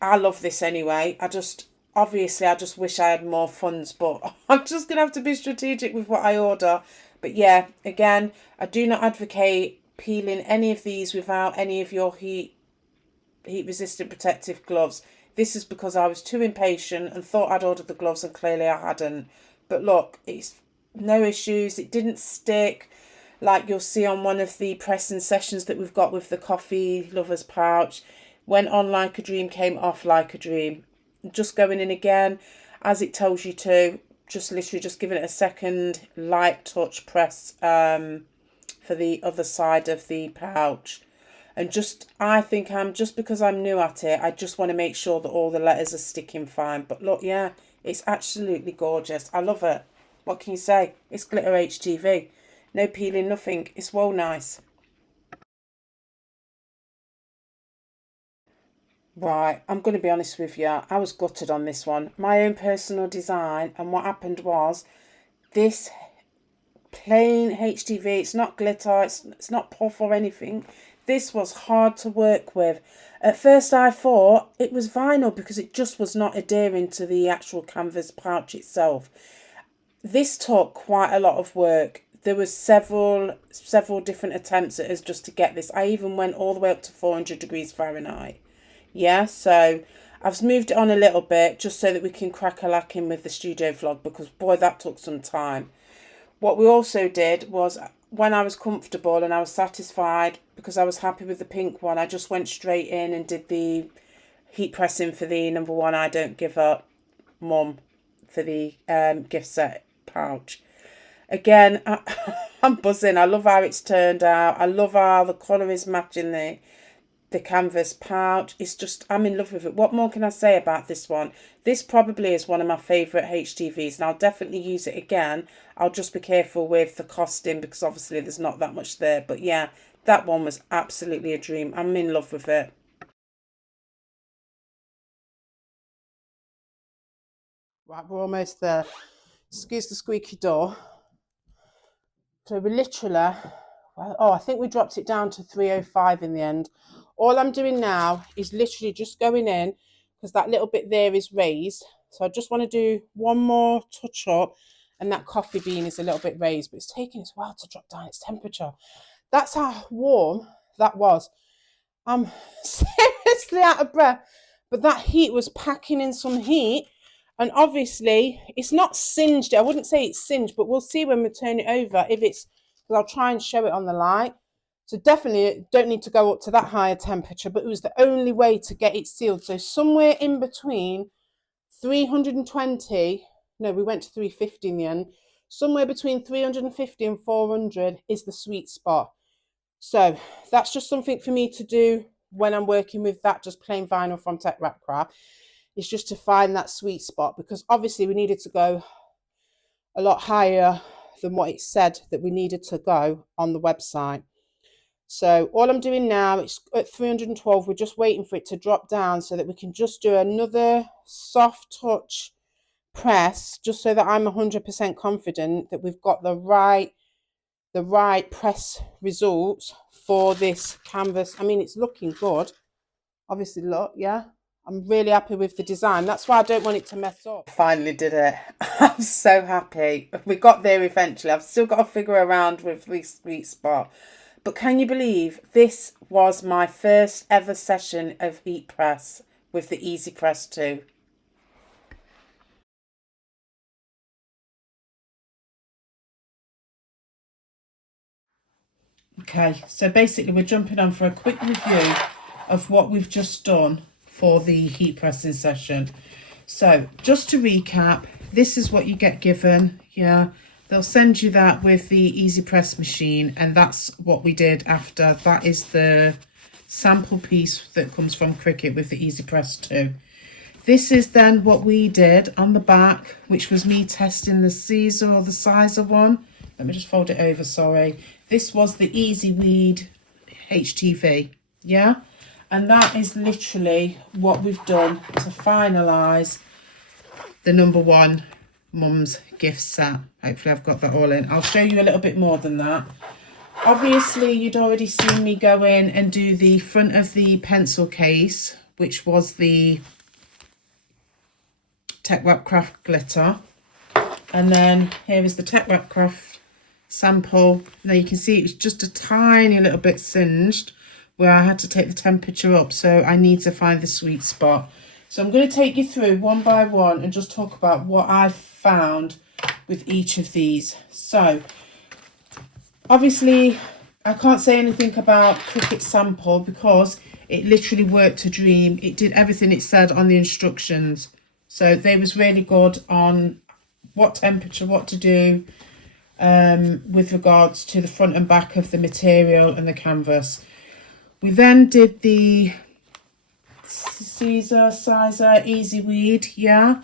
I love this anyway. I just wish I had more funds, but I'm just going to have to be strategic with what I order. But yeah, again, I do not advocate peeling any of these without any of your heat resistant protective gloves. This is because I was too impatient and thought I'd ordered the gloves and clearly I hadn't. But look, it's no issues. It didn't stick like you'll see on one of the pressing sessions that we've got with the coffee lovers pouch. Went on like a dream, came off like a dream. Just going in again as it tells you to. Just literally just giving it a second light touch press for the other side of the pouch. And I think just because I'm new at it, I just want to make sure that all the letters are sticking fine. But look, yeah, it's absolutely gorgeous. I love it. What can you say? It's glitter HTV. No peeling, nothing. It's well nice. Right, I'm going to be honest with you. I was gutted on this one. My own personal design, and what happened was this plain HTV, it's not glitter, it's not puff or anything. This was hard to work with. At first I thought it was vinyl because it just was not adhering to the actual canvas pouch itself. This took quite a lot of work. There was several different attempts at us just to get this. I even went all the way up to 400 degrees Fahrenheit. Yeah, so I've moved it on a little bit just so that we can crack a lack in with the studio vlog, because boy, that took some time. What we also did was, when I was comfortable and I was satisfied, because I was happy with the pink one, I just went straight in and did the heat pressing for the number 1 I Don't Give Up Mum for the gift set pouch. Again, I'm buzzing. I love how it's turned out. I love how the colour is matching the canvas pouch. It's just, I'm in love with it. What more can I say about this one? This probably is one of my favourite HTVs, and I'll definitely use it again. I'll just be careful with the costing because obviously there's not that much there. But yeah, that one was absolutely a dream. I'm in love with it. Right, we're almost there. Excuse the squeaky door. So we literally, well, I think we dropped it down to 305 in the end. All I'm doing now is literally just going in, because that little bit there is raised. So I just want to do one more touch up, and that coffee bean is a little bit raised, but it's taking its while to drop down its temperature. That's how warm that was. I'm seriously out of breath, but that heat was packing in some heat. And obviously, it's not singed. I wouldn't say it's singed, but we'll see when we turn it over if it's, because I'll try and show it on the light. So definitely don't need to go up to that higher temperature, but it was the only way to get it sealed. So somewhere in between 320, no, we went to 350 in the end. Somewhere between 350 and 400 is the sweet spot. So that's just something for me to do when I'm working with that just plain vinyl from Teckwrapcraft. It's just to find that sweet spot, because obviously we needed to go a lot higher than what it said that we needed to go on the website. So all I'm doing now is at 312, we're just waiting for it to drop down so that we can just do another soft touch press, just so that I'm 100% confident that we've got the right press results for this canvas. I mean, it's looking good. Obviously, look, yeah. I'm really happy with the design. That's why I don't want it to mess up. Finally did it. I'm so happy. We got there eventually. I've still got to figure around with the sweet spot. But can you believe this was my first ever session of heat press with the Easy Press 2. Okay, so basically we're jumping on for a quick review of what we've just done for the heat pressing session. So just to recap, this is what you get given. Yeah, they'll send you that with the Easy Press machine, and that's what we did after. That is the sample piece that comes from Cricut with the Easy Press 2. This is then what we did on the back, which was me testing the Siser or the Siser one. Let me just fold it over, sorry. This was the Easy Weed HTV, yeah? And that is literally what we've done to finalise the number 1 Mum's gift set. Hopefully I've got that all in. I'll show you a little bit more than that. Obviously, you'd already seen me go in and do the front of the pencil case, which was the Teckwrapcraft glitter. And then here is the Teckwrapcraft sample. Now you can see it was just a tiny little bit singed, where I had to take the temperature up, so I need to find the sweet spot. So I'm going to take you through one by one and just talk about what I've found with each of these. So obviously I can't say anything about Cricut sample because it literally worked a dream. It did everything it said on the instructions. So they was really good on what temperature, what to do with regards to the front and back of the material and the canvas. We then did the Siser Easy Weed, yeah.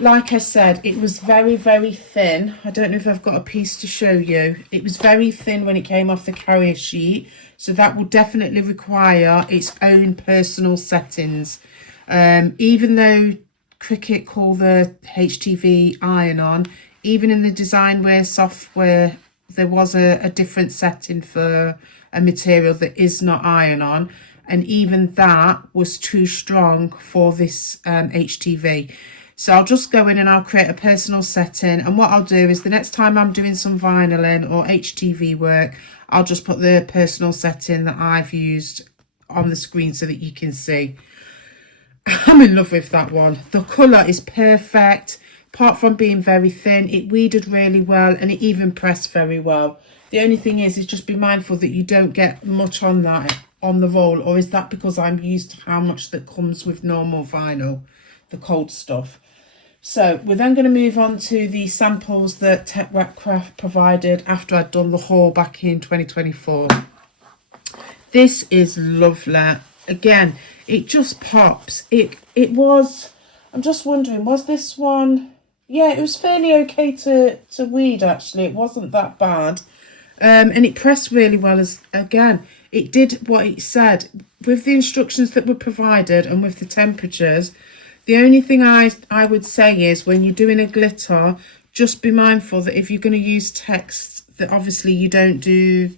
Like I said, it was very, very thin. I don't know if I've got a piece to show you. It was very thin when it came off the carrier sheet. So that will definitely require its own personal settings. Even though Cricut call the HTV iron-on, even in the Designware software, there was a different setting for a material that is not iron-on. And even that was too strong for this HTV. So I'll just go in and I'll create a personal setting. And what I'll do is the next time I'm doing some vinyling or HTV work, I'll just put the personal setting that I've used on the screen so that you can see. I'm in love with that one. The colour is perfect. Apart from being very thin, it weeded really well and it even pressed very well. The only thing is just be mindful that you don't get much on that, on the roll. Or is that because I'm used to how much that comes with normal vinyl, the cold stuff? So we're then going to move on to the samples that Teckwrapcraft provided after I'd done the haul back in 2024. This is lovely. Again, it just pops. It was, I'm just wondering, was this one? Yeah, it was fairly okay to weed actually. It wasn't that bad. And it pressed really well. As again, it did what it said. With the instructions that were provided and with the temperatures, the only thing I would say is when you're doing a glitter, just be mindful that if you're going to use text, that obviously you don't do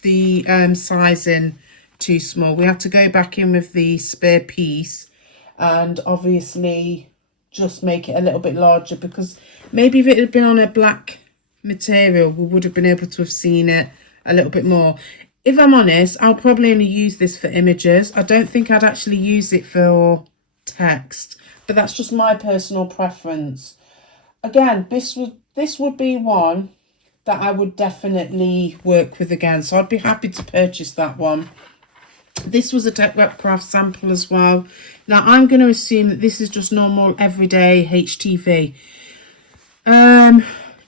the sizing too small. We had to go back in with the spare piece and obviously just make it a little bit larger, because maybe if it had been on a black material, we would have been able to have seen it a little bit more. If I'm honest, I'll probably only use this for images. I don't think I'd actually use it for text, but that's just my personal preference. Again, this would be one that I would definitely work with again, so I'd be happy to purchase that one. This was a Teckwrapcraft sample as well. Now I'm going to assume that this is just normal everyday HTV.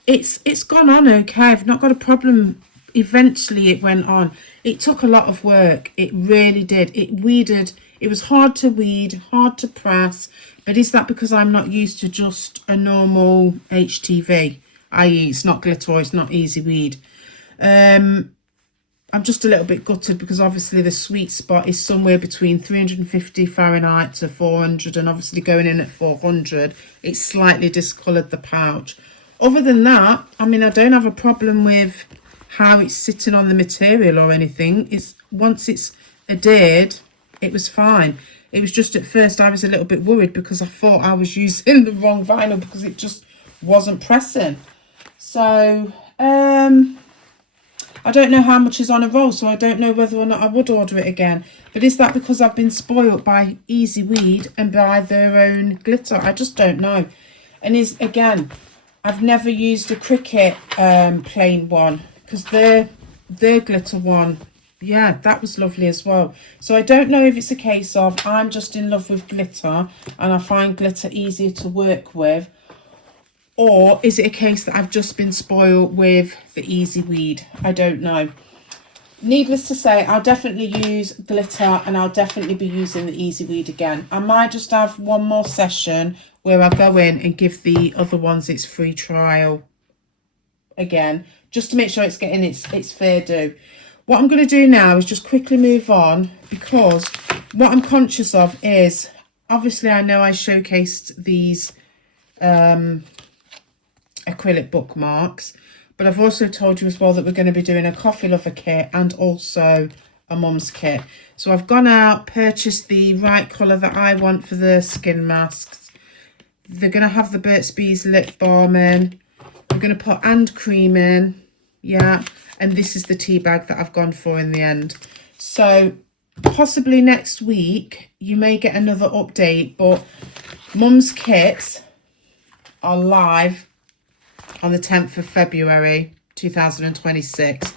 It's gone on okay. I've not got a problem. Eventually it went on. It took a lot of work. It really did. It weeded. It was hard to weed, hard to press. But is that because I'm not used to just a normal HTV? i.e. it's not glitter or it's not easy weed. I'm just a little bit gutted because obviously the sweet spot is somewhere between 350 Fahrenheit to 400, and obviously going in at 400, it's slightly discoloured the pouch. Other than that, I mean, I don't have a problem with how it's sitting on the material or anything. It's once it's adhered, it was fine. It was just at first I was a little bit worried because I thought I was using the wrong vinyl because it just wasn't pressing. So I don't know how much is on a roll, so I don't know whether or not I would order it again. But is that because I've been spoilt by Easy Weed and by their own glitter? I just don't know. And again, I've never used a Cricut plain one, because their glitter one, yeah, that was lovely as well. So I don't know if it's a case of I'm just in love with glitter and I find glitter easier to work with, or is it a case that I've just been spoiled with the Easy Weed? I don't know. Needless to say, I'll definitely use glitter and I'll definitely be using the Easy Weed again. I might just have one more session where I go in and give the other ones its free trial again, just to make sure it's getting its fair due. What I'm going to do now is just quickly move on, because what I'm conscious of is, obviously I know I showcased these acrylic bookmarks, but I've also told you as well that we're going to be doing a coffee lover kit and also a mum's kit. So I've gone out, purchased the right colour that I want for the skin masks. They're going to have the Burt's Bees lip balm in. We're going to put hand cream in, yeah, and this is the tea bag that I've gone for in the end. So possibly next week you may get another update, but mum's kits are live on the 10th of February 2026.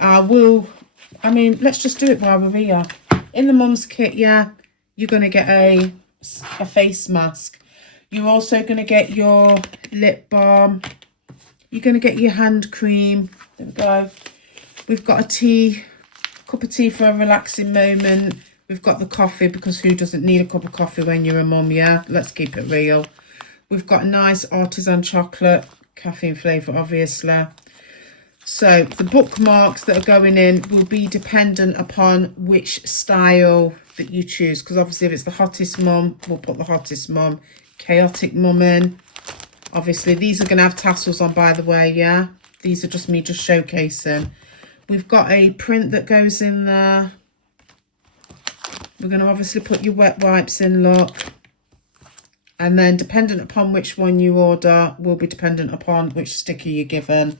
Let's just do it while we're here. In the mum's kit, yeah, you're going to get a face mask. You're also going to get your lip balm. You're going to get your hand cream. There we go. We've got a tea cup of tea for a relaxing moment. We've got the coffee, because who doesn't need a cup of coffee when you're a mum, yeah? Let's keep it real. We've got a nice artisan chocolate, caffeine flavour, obviously. So the bookmarks that are going in will be dependent upon which style that you choose, because obviously if it's the hottest mum, we'll put the hottest mum. Chaotic mum in. Obviously these are going to have tassels on, by the way, yeah? These are just me just showcasing. We've got a print that goes in there. We're going to obviously put your wet wipes in, look. And then dependent upon which one you order will be dependent upon which sticker you're given.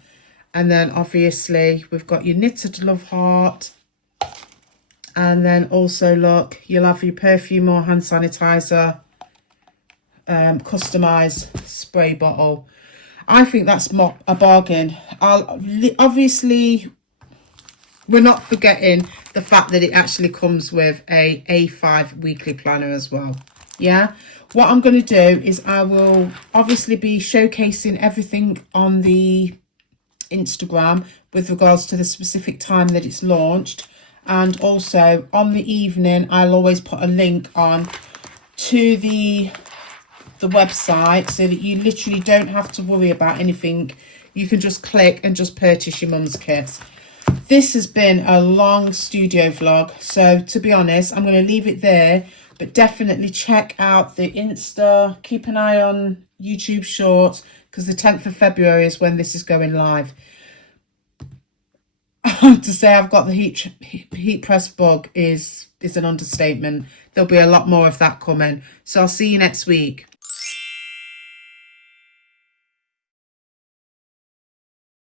And then obviously we've got your knitted love heart. And then also, look, you'll have your perfume or hand sanitizer customized spray bottle. I think that's a bargain. Obviously, we're not forgetting the fact that it actually comes with a A5 weekly planner as well. Yeah. What I'm going to do is I will obviously be showcasing everything on the Instagram with regards to the specific time that it's launched, and also on the evening I'll always put a link on to the website, so that you literally don't have to worry about anything. You can just click and just purchase your mum's kits. This has been a long studio vlog, so to be honest, I'm going to leave it there, but definitely check out the Insta, keep an eye on YouTube Shorts, because the 10th of February is when this is going live. To say I've got the heat press bug is an understatement. There'll be a lot more of that coming. So I'll see you next week.